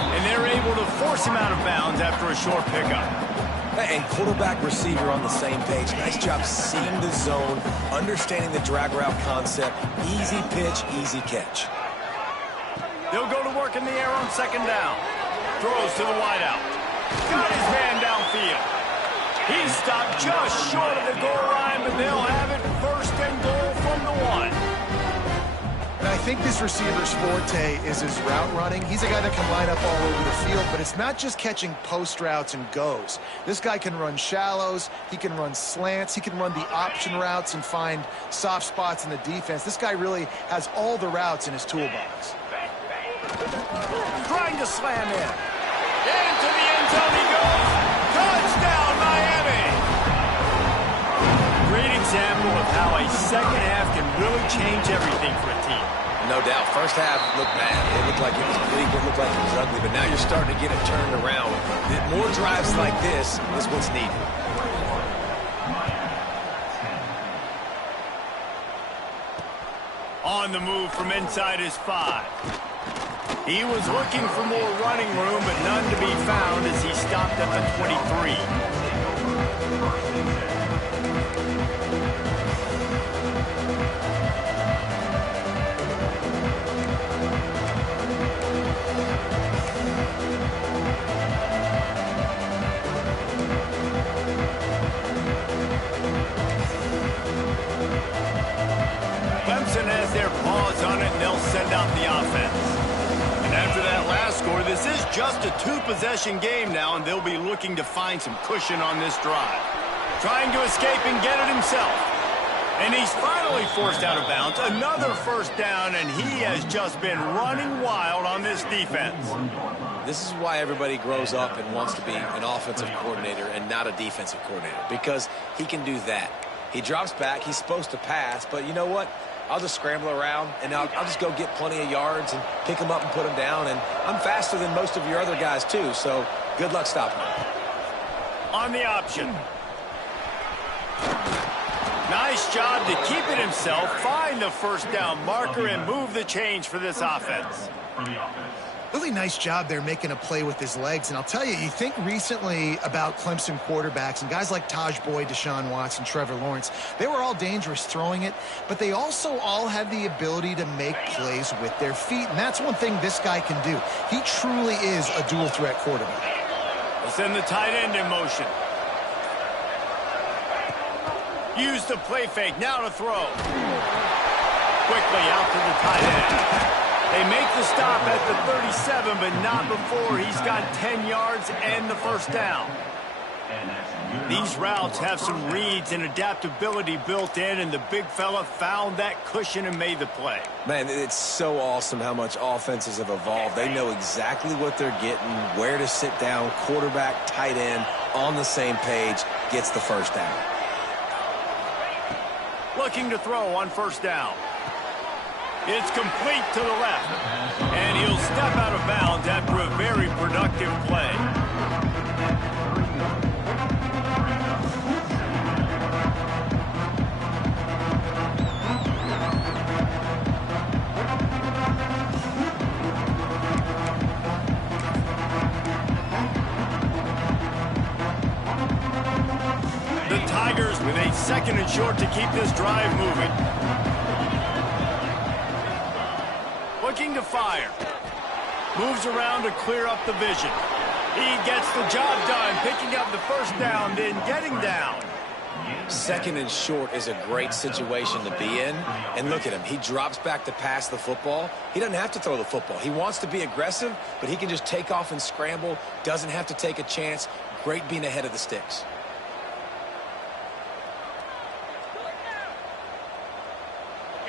And they're able to force him out of bounds after a short pickup. And quarterback receiver on the same page. Nice job seeing the zone, understanding the drag route concept. Easy pitch, easy catch. They'll go to work in the air on 2nd down. Throws to the wideout. Got his man downfield. He stopped just short of the goal line, but they'll have it 1st and goal from the 1. And I think this receiver's forte is his route running. He's a guy that can line up all over the field, but it's not just catching post routes and goes. This guy can run shallows, he can run slants, he can run the option routes and find soft spots in the defense. This guy really has all the routes in his toolbox. Trying to slam in. Into the end zone he goes. Touchdown, Miami! Great example of how a second half can really change everything for a team. No doubt. First half looked bad. It looked like it was bleak. It looked like it was ugly. But now you're starting to get it turned around. More drives like this is what's needed. On the move from inside his 5. He was looking for more running room, but none to be found as he stopped at the 23. Clemson has their paws on it, and they'll send out the offense. And after that last score, this is just a 2-possession game now, and they'll be looking to find some cushion on this drive. Trying to escape and get it himself. And he's finally forced out of bounds. Another first down, and he has just been running wild on this defense. This is why everybody grows up and wants to be an offensive coordinator and not a defensive coordinator, because he can do that. He drops back. He's supposed to pass, but you know what? I'll just scramble around, and I'll just go get plenty of yards and pick them up and put them down. And I'm faster than most of your other guys, too, so good luck stopping me. On the option. Nice job to keep it himself, find the first down marker, and move the change for this offense. Really nice job there making a play with his legs. And I'll tell you, you think recently about Clemson quarterbacks and guys like Taj Boyd, Deshaun Watson, Trevor Lawrence, they were all dangerous throwing it, but they also all have the ability to make plays with their feet. And that's one thing this guy can do. He truly is a dual threat quarterback. We'll send the tight end in motion. Use the play fake, now to throw. Quickly out to the tight end. They make the stop at the 37, but not before he's got 10 yards and the first down. These routes have some reads and adaptability built in, and the big fella found that cushion and made the play. Man, it's so awesome how much offenses have evolved. They know exactly what they're getting, where to sit down, quarterback, tight end, on the same page, gets the first down. Looking to throw on first down. It's complete to the left, and he'll step out of bounds after a very productive play. The Tigers with a 2nd and short to keep this drive moving. Looking to fire. Moves around to clear up the vision. He gets the job done, picking up the first down, then getting down. 2nd and short is a great situation to be in. And look at him. He drops back to pass the football. He doesn't have to throw the football. He wants to be aggressive, but he can just take off and scramble. Doesn't have to take a chance. Great being ahead of the sticks.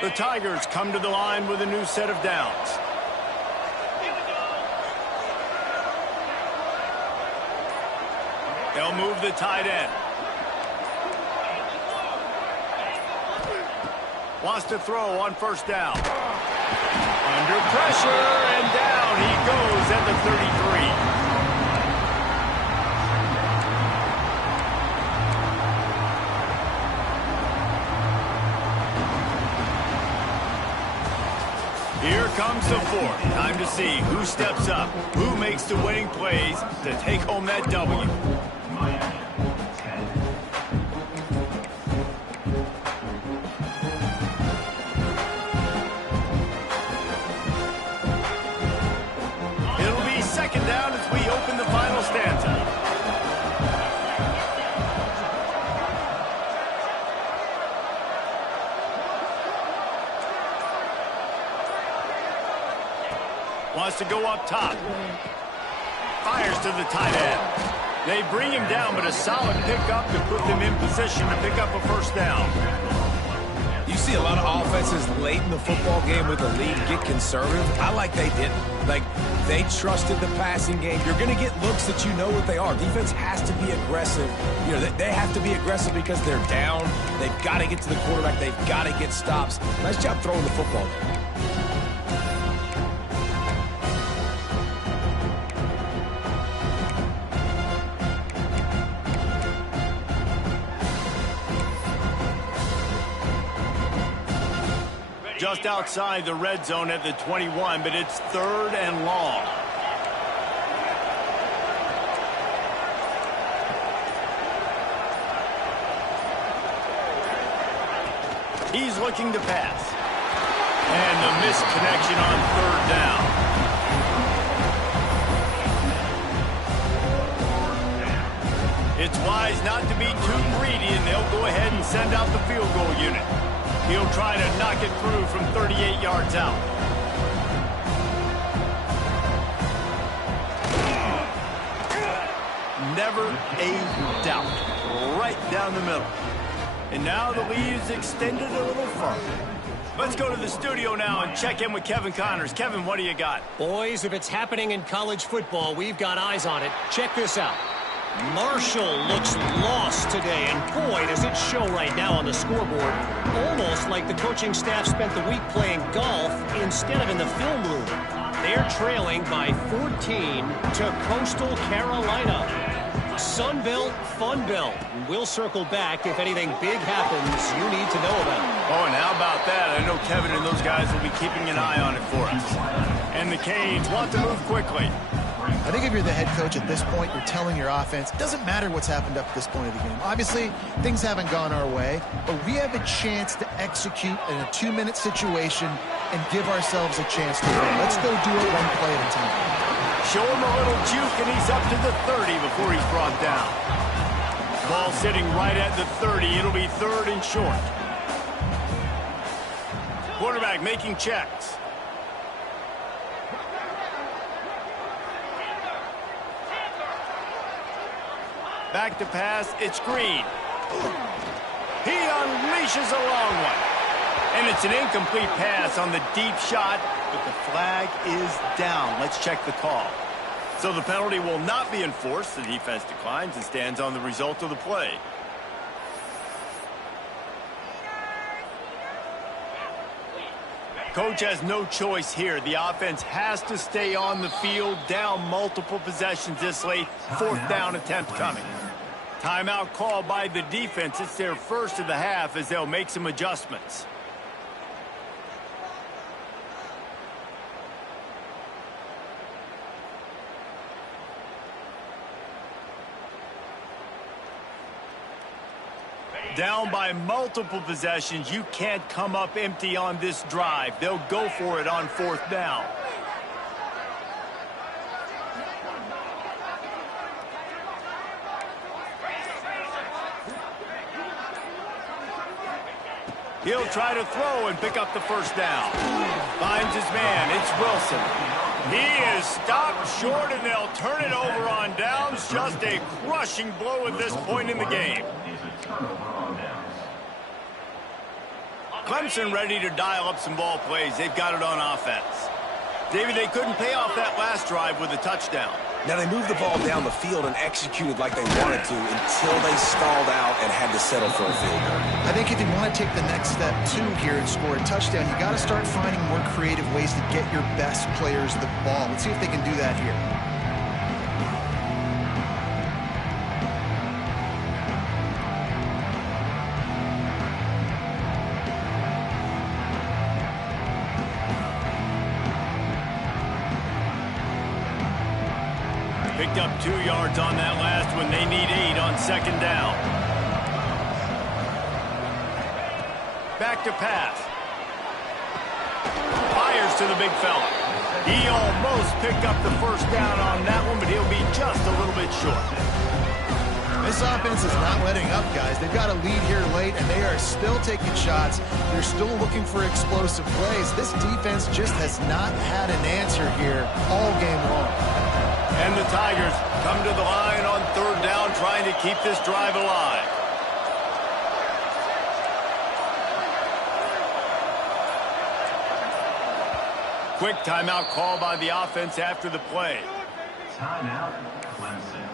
The Tigers come to the line with a new set of downs. They'll move the tight end. Wants to throw on first down. Under pressure, and down he goes at the 33. Here comes the fourth. Time to see who steps up, who makes the winning plays to take home that W. It'll be 2nd down as we open the final stanza. Wants to go up top. Fires to the tight end. They bring him down, but a solid pickup to put them in position to pick up a first down. You see a lot of offenses late in the football game with the lead get conservative. I like they didn't. Like, they trusted the passing game. You're going to get looks that you know what they are. Defense has to be aggressive. You know, they have to be aggressive because they're down. They've got to get to the quarterback. They've got to get stops. Nice job throwing the football. Just outside the red zone at the 21, but it's 3rd and long. He's looking to pass. And the missed connection on 3rd down. It's wise not to be too greedy, and they'll go ahead and send out the field goal unit. He'll try to knock it through from 38 yards out. Never a doubt. Right down the middle. And now the lead is extended a little further. Let's go to the studio now and check in with Kevin Connors. Kevin, what do you got? Boys, if it's happening in college football, we've got eyes on it. Check this out. Marshall looks lost today, and boy, does it show right now on the scoreboard. Almost like the coaching staff spent the week playing golf instead of in the film room. They're trailing by 14 to Coastal Carolina. Sunbelt, Funbelt. We'll circle back if anything big happens you need to know about. Oh, and how about that? I know Kevin and those guys will be keeping an eye on it for us. And the Canes want to move quickly. I think if you're the head coach at this point, you're telling your offense, it doesn't matter what's happened up to this point of the game. Obviously, things haven't gone our way, but we have a chance to execute in a 2-minute situation and give ourselves a chance to win. Let's go do it one play at a time. Show him a little juke, and he's up to the 30 before he's brought down. Ball sitting right at the 30. It'll be 3rd and short. Quarterback making checks. Back to pass, it's Green. He unleashes a long one. And it's an incomplete pass on the deep shot, but the flag is down. Let's check the call. So the penalty will not be enforced. The defense declines and stands on the result of the play. Coach has no choice here. The offense has to stay on the field, down multiple possessions this late. 4th down attempt coming. Timeout called by the defense. It's their first of the half as they'll make some adjustments. Down by multiple possessions, you can't come up empty on this drive. They'll go for it on 4th down. He'll try to throw and pick up the 1st down. Finds his man. It's Wilson. He is stopped short, and they'll turn it over on downs. Just a crushing blow at this point in the game. Clemson ready to dial up some ball plays. They've got it on offense. David, they couldn't pay off that last drive with a touchdown. Now, they moved the ball down the field and executed like they wanted to until they stalled out and had to settle for a field goal. I think if you want to take the next step, too, here and score a touchdown, you got to start finding more creative ways to get your best players the ball. Let's see if they can do that here. Picked up 2 yards on that last one. They need 8 on 2nd down. Back to pass. Fires to the big fella. He almost picked up the 1st down on that one, but he'll be just a little bit short. This offense is not letting up, guys. They've got a lead here late, and they are still taking shots. They're still looking for explosive plays. This defense just has not had an answer here all game long. And the Tigers come to the line on 3rd down, trying to keep this drive alive. Quick timeout call by the offense after the play. Timeout, Clemson.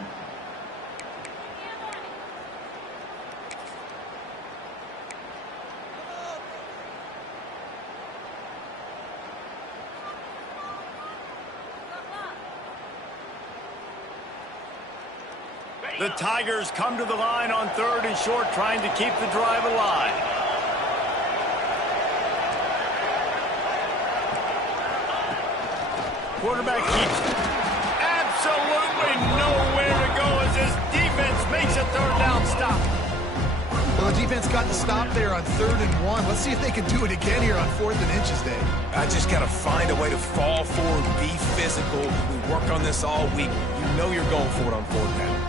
The Tigers come to the line on 3rd and short, trying to keep the drive alive. quarterback keeps it. Absolutely nowhere to go as this defense makes a third down stop. Well, the defense got the stop there on 3rd and 1. Let's see if they can do it again here on 4th and inches, Dave. I just got to find a way to fall forward, be physical. We worked on this all week. You know you're going for it on 4th down.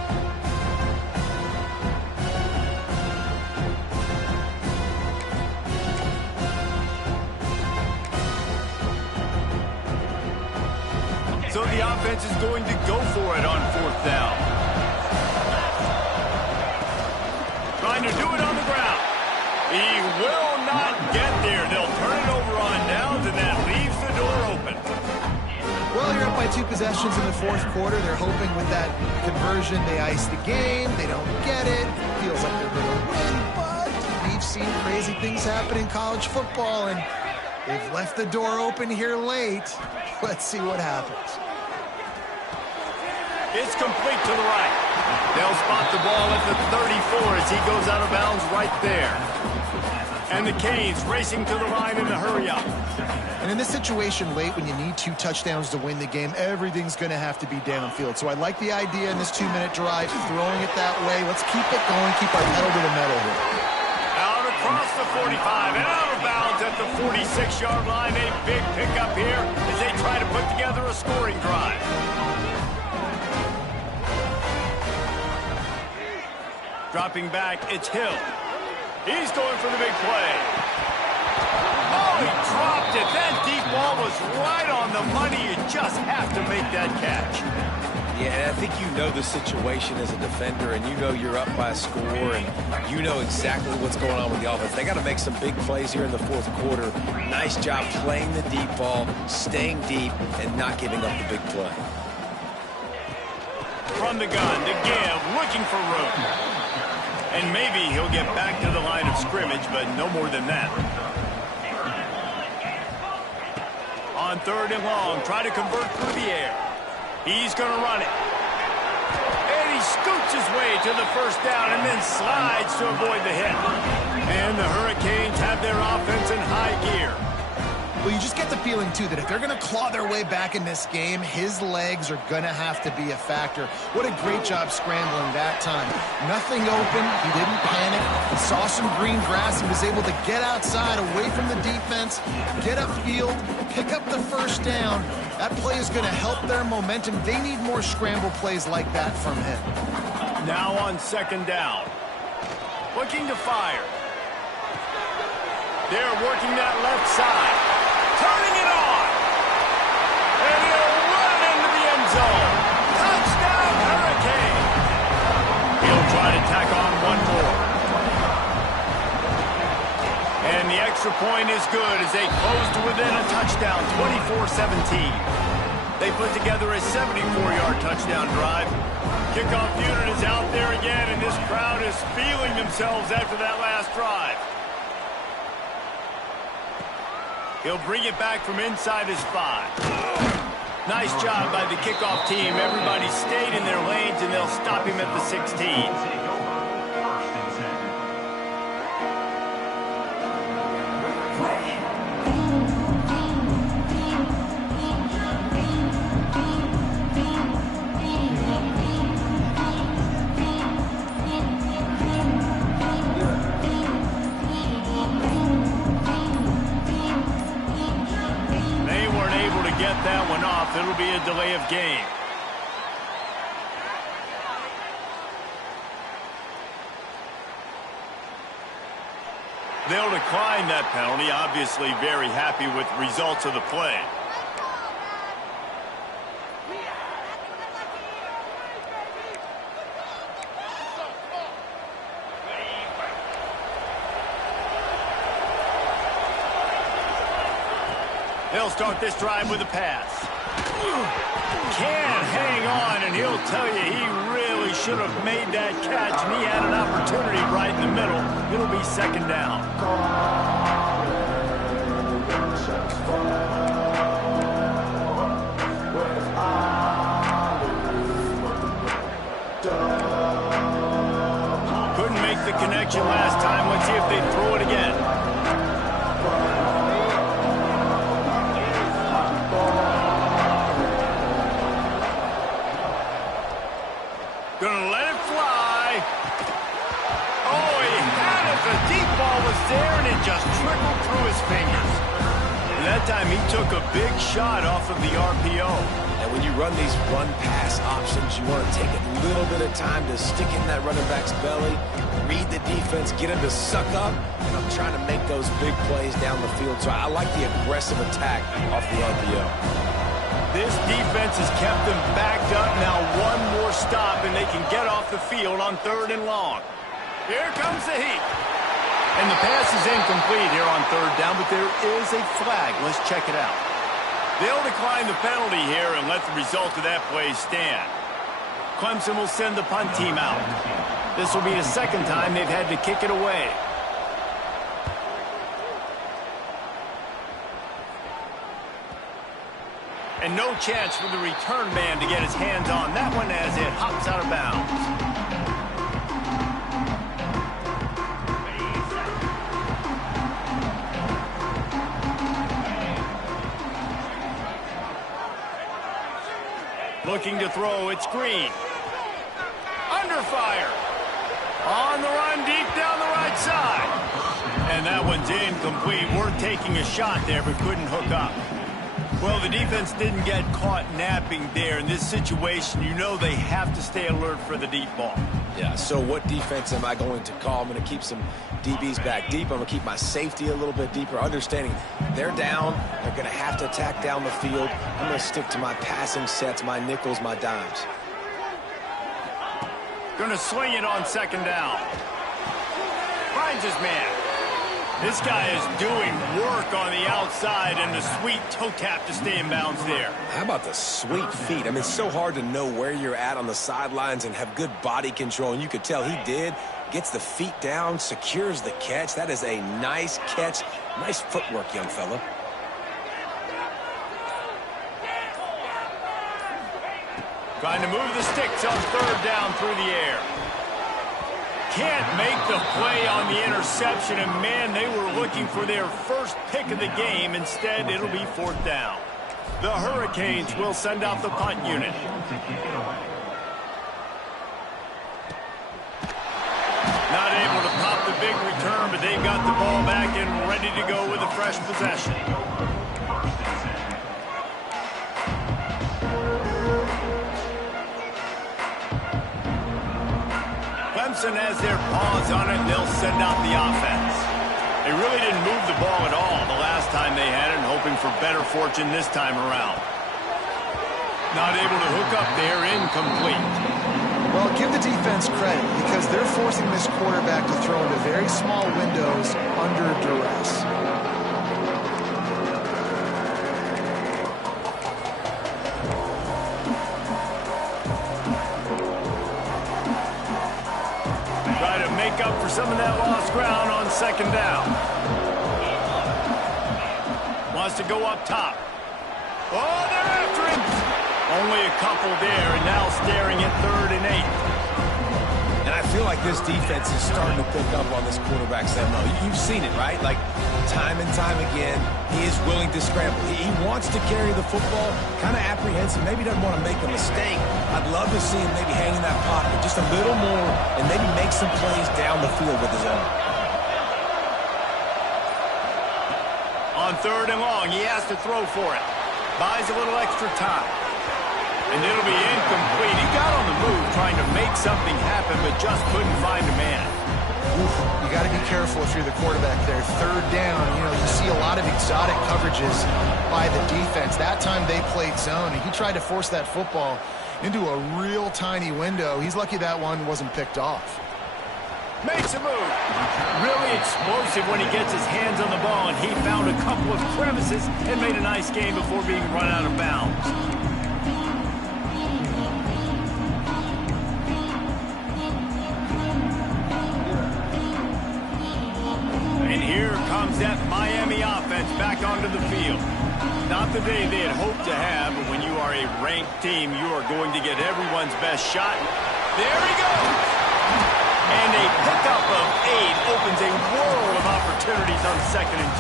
So the offense is going to go for it on 4th down. Trying to do it on the ground. He will not get there. They'll turn it over on downs, and that leaves the door open. Well, you're up by 2 possessions in the 4th quarter. They're hoping with that conversion they ice the game. They don't get it. Feels like they're going to win, but we've seen crazy things happen in college football, and they've left the door open here late. Let's see what happens. It's complete to the right. They'll spot the ball at the 34 as he goes out of bounds right there. And the Canes racing to the line in the hurry up. And in this situation late, when you need 2 touchdowns to win the game, everything's going to have to be downfield. So I like the idea in this 2-minute drive, throwing it that way. Let's keep it going, keep our pedal to the metal here. Out across the 45 and out of bounds at the 46-yard line. A big pickup here as they try to put together a scoring drive. Dropping back, it's Hill. He's going for the big play. Oh, he dropped it. That deep ball was right on the money. You just have to make that catch. Yeah, and I think you know the situation as a defender, and you know you're up by a score, and you know exactly what's going on with the offense. They got to make some big plays here in the 4th quarter. Nice job playing the deep ball, staying deep, and not giving up the big play. From the gun to give, looking for room. And maybe he'll get back to the line of scrimmage, but no more than that. On 3rd and long, try to convert through the air. He's going to run it. And he scoots his way to the 1st down and then slides to avoid the hit. And the Hurricanes have their offense in high gear. Well, you just get the feeling, too, that if they're going to claw their way back in this game, his legs are going to have to be a factor. What a great job scrambling that time. Nothing open. He didn't panic. He saw some green grass and was able to get outside, away from the defense, get upfield, pick up the 1st down. That play is going to help their momentum. They need more scramble plays like that from him. Now on 2nd down. Looking to fire. They're working that left side. Turning it on. And he'll run into the end zone. Touchdown, Hurricane. He'll try to tack on one more. And the extra point is good as they close to within a touchdown, 24-17. They put together a 74-yard touchdown drive. Kickoff unit is out there again, and this crowd is feeling themselves after that last drive. He'll bring it back from inside his 5. Nice job by the kickoff team. Everybody stayed in their lanes, and they'll stop him at the 16. That one off. It'll be a delay of game. They'll decline that penalty, obviously very happy with the results of the play. They'll start this drive with a pass. Can't hang on, and he'll tell you he really should have made that catch, and he had an opportunity right in the middle. It'll be 2nd down. Couldn't make the connection last time. Let's see if they throw it again. just trickled through his fingers. And that time he took a big shot off of the RPO. And when you run these run-pass options, you want to take a little bit of time to stick in that running back's belly, read the defense, get him to suck up, and I'm trying to make those big plays down the field. So I like the aggressive attack off the RPO. This defense has kept them backed up. Now one more stop, and they can get off the field on 3rd and long. Here comes the heat. And the pass is incomplete here on 3rd down, but there is a flag. Let's check it out. They'll decline the penalty here and let the result of that play stand. Clemson will send the punt team out. This will be the 2nd time they've had to kick it away. And no chance for the return man to get his hands on that one as it hops out of bounds. Looking to throw, it's Green. Under fire. On the run, deep down the right side. And that one's incomplete. We're taking a shot there, but couldn't hook up. Well, the defense didn't get caught napping there. In this situation, you know they have to stay alert for the deep ball. Yeah, so what defense am I going to call? I'm going to keep some DBs back deep. I'm going to keep my safety a little bit deeper, understanding they're down. They're going to have to attack down the field. I'm going to stick to my passing sets, my nickels, my dimes. Going to swing it on 2nd down. Finds his man. This guy is doing work on the outside and the sweet toe tap to stay in bounds there. How about the sweet feet? I mean, it's so hard to know where you're at on the sidelines and have good body control, and you could tell he did. Gets the feet down, secures the catch. That is a nice catch. Nice footwork, young fella. Trying to move the sticks on 3rd down through the air. Can't make the play on the interception, and man, they were looking for their first pick of the game. Instead, it'll be 4th down. The Hurricanes will send out the punt unit. Not able to pop the big return, but they've got the ball back and ready to go with a fresh possession. Clemson has their paws on it, and they'll send out the offense. They really didn't move the ball at all the last time they had it, and hoping for better fortune this time around. Not able to hook up there, incomplete. Well, give the defense credit because they're forcing this quarterback to throw into very small windows under duress. Try to make up for some of that lost ground on 2nd down. Wants to go up top. Oh, they're after him. Only a couple there, and now staring at 3rd and 8. And I feel like this defense is starting to pick up on this quarterback's MO. You've seen it, right? Like, time and time again, he is willing to scramble. He wants to carry the football, kind of apprehensive, maybe doesn't want to make a mistake. I'd love to see him maybe hang in that pocket just a little more and maybe make some plays down the field with his own. On 3rd and long, he has to throw for it. Buys a little extra time. And it'll be incomplete. He got on the move trying to make something happen, but just couldn't find a man. Oof, you got to be careful if you're the quarterback there. 3rd down, you see a lot of exotic coverages by the defense. That time they played zone, and he tried to force that football into a real tiny window. He's lucky that one wasn't picked off. Makes a move. Really explosive when he gets his hands on the ball, and he found a couple of crevices and made a nice game before being run out of bounds. And here comes that Miami offense back onto the field. Not the day they had hoped to have, but when you are a ranked team, you are going to get everyone's best shot. There he goes! And a pickup of 8 opens a world of opportunities on 2nd and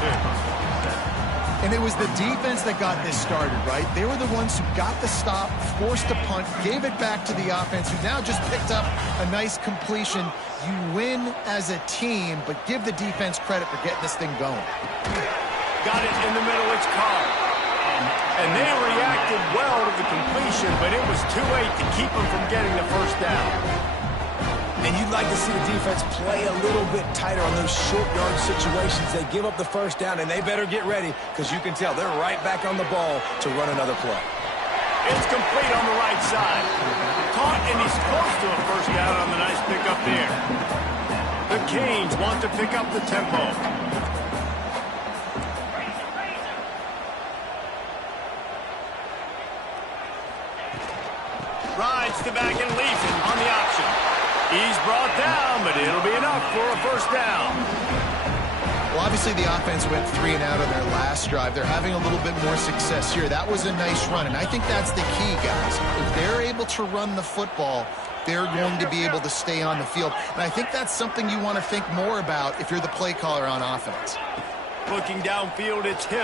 2. And it was the defense that got this started, right? They were the ones who got the stop, forced a punt, gave it back to the offense, who now just picked up a nice completion. You win as a team, but give the defense credit for getting this thing going. Got it in the middle, it's Carr. And they reacted well to the completion, but it was too late to keep them from getting the first down. And you'd like to see the defense play a little bit tighter on those short yard situations. They give up the first down, and they better get ready because you can tell they're right back on the ball to run another play. It's complete on the right side. Caught, and he's close to a first down on the nice pickup there. The Canes want to pick up the tempo. Rides to back and leaves it on the option. He's brought down, but it'll be enough for a first down. Well, obviously the offense went 3 and out on their last drive. They're having a little bit more success here. That was a nice run, and I think that's the key, guys. If they're able to run the football, they're going to be able to stay on the field. And I think that's something you want to think more about if you're the play caller on offense. Looking downfield, it's Hill.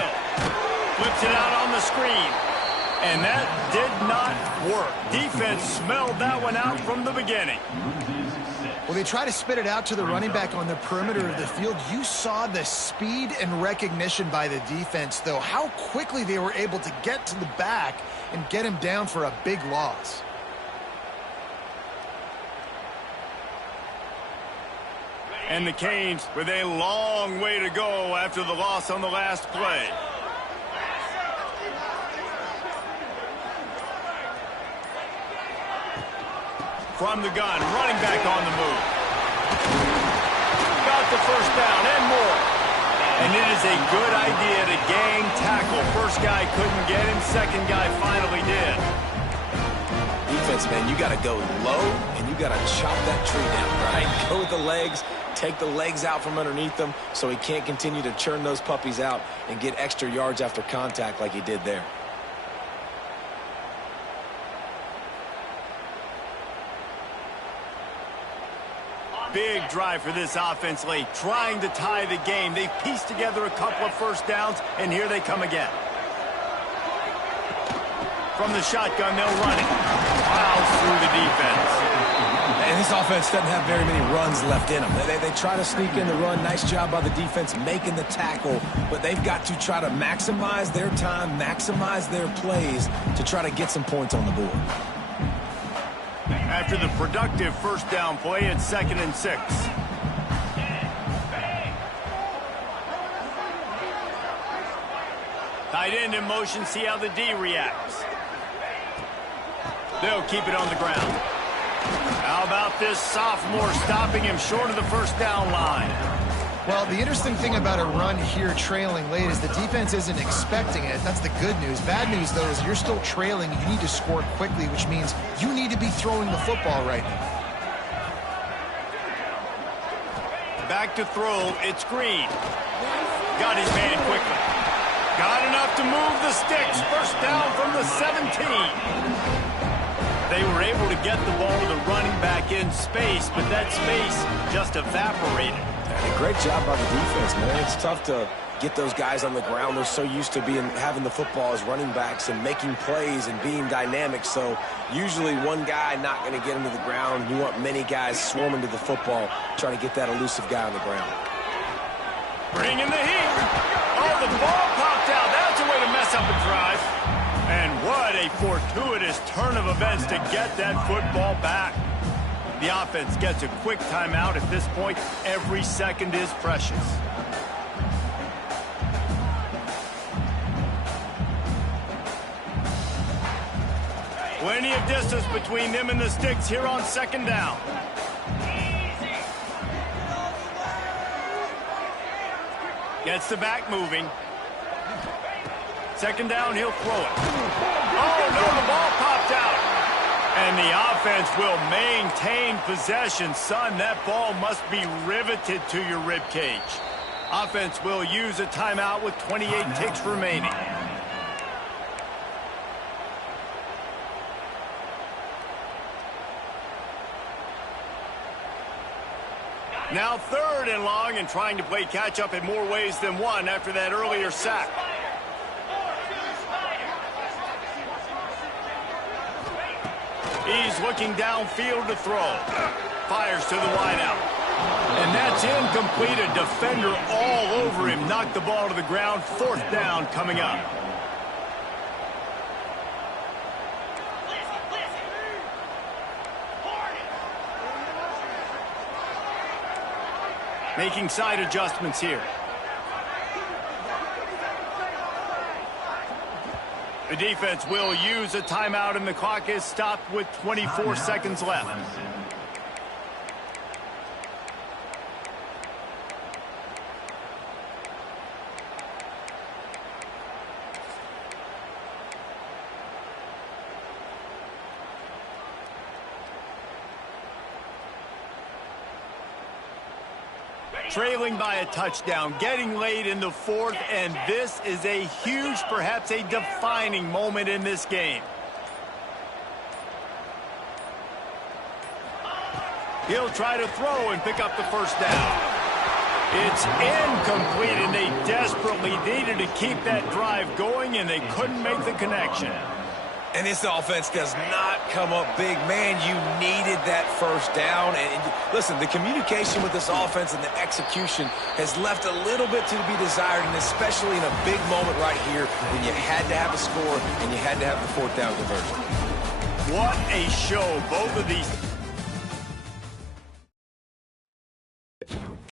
Flips it out on the screen. And that did not work. Defense smelled that one out from the beginning. Well, they try to spit it out to the running back on the perimeter of the field. You saw the speed and recognition by the defense, though, how quickly they were able to get to the back and get him down for a big loss. And the Canes with a long way to go after the loss on the last play. From the gun, running back on the move. Got the first down and more. And it is a good idea to gang tackle. First guy couldn't get him, second guy finally did. Defense, man, you got to go low and you got to chop that tree down, right? Go with the legs, take the legs out from underneath them so he can't continue to churn those puppies out and get extra yards after contact like he did there. Big drive for this offense late, trying to tie the game. They've pieced together a couple of first downs, and here they come again. From the shotgun, they'll run it. Plows through the defense. And this offense doesn't have very many runs left in them. They try to sneak in the run. Nice job by the defense making the tackle, but they've got to try to maximize their time, maximize their plays to try to get some points on the board. After the productive first down play, it's 2nd and 6. Tight end in motion, see how the D reacts. They'll keep it on the ground. How about this sophomore stopping him short of the first down line? Well, the interesting thing about a run here trailing late is the defense isn't expecting it. That's the good news. Bad news, though, is you're still trailing. You need to score quickly, which means you need to be throwing the football right now. Back to throw, it's Green. Got his man quickly. Got enough to move the sticks. First down from the 17. They were able to get the ball to the running back in space, but that space just evaporated. And a great job by the defense, man. It's tough to get those guys on the ground. They're so used to having the football as running backs and making plays and being dynamic. So usually one guy not going to get him to the ground. You want many guys swarming to the football, trying to get that elusive guy on the ground. Bringing the heat. Oh, the ball popped out. That's a way to mess up a drive. And what a fortuitous turn of events to get that football back. The offense gets a quick timeout. At this point, every second is precious. Plenty of distance between them and the sticks here on 2nd down. Gets the back moving. 2nd down, he'll throw it. Oh, no, the ball popped out. And the offense will maintain possession. Son, that ball must be riveted to your ribcage. Offense will use a timeout with 28 ticks remaining. Now 3rd and long, and trying to play catch-up in more ways than one after that earlier sack. He's looking downfield to throw. Fires to the wideout. And that's incomplete. A defender all over him. Knocked the ball to the ground. 4th down coming up. Making side adjustments here. The defense will use a timeout, and the clock is stopped with 24 seconds left. Trailing by a touchdown, getting late in the 4th, and this is a huge, perhaps a defining moment in this game. He'll try to throw and pick up the 1st down. It's incomplete, and they desperately needed to keep that drive going, and they couldn't make the connection. And this offense does not come up big. Man, you needed that 1st down. And listen, the communication with this offense and the execution has left a little bit to be desired, and especially in a big moment right here when you had to have a score and you had to have the 4th down conversion. What a show both of these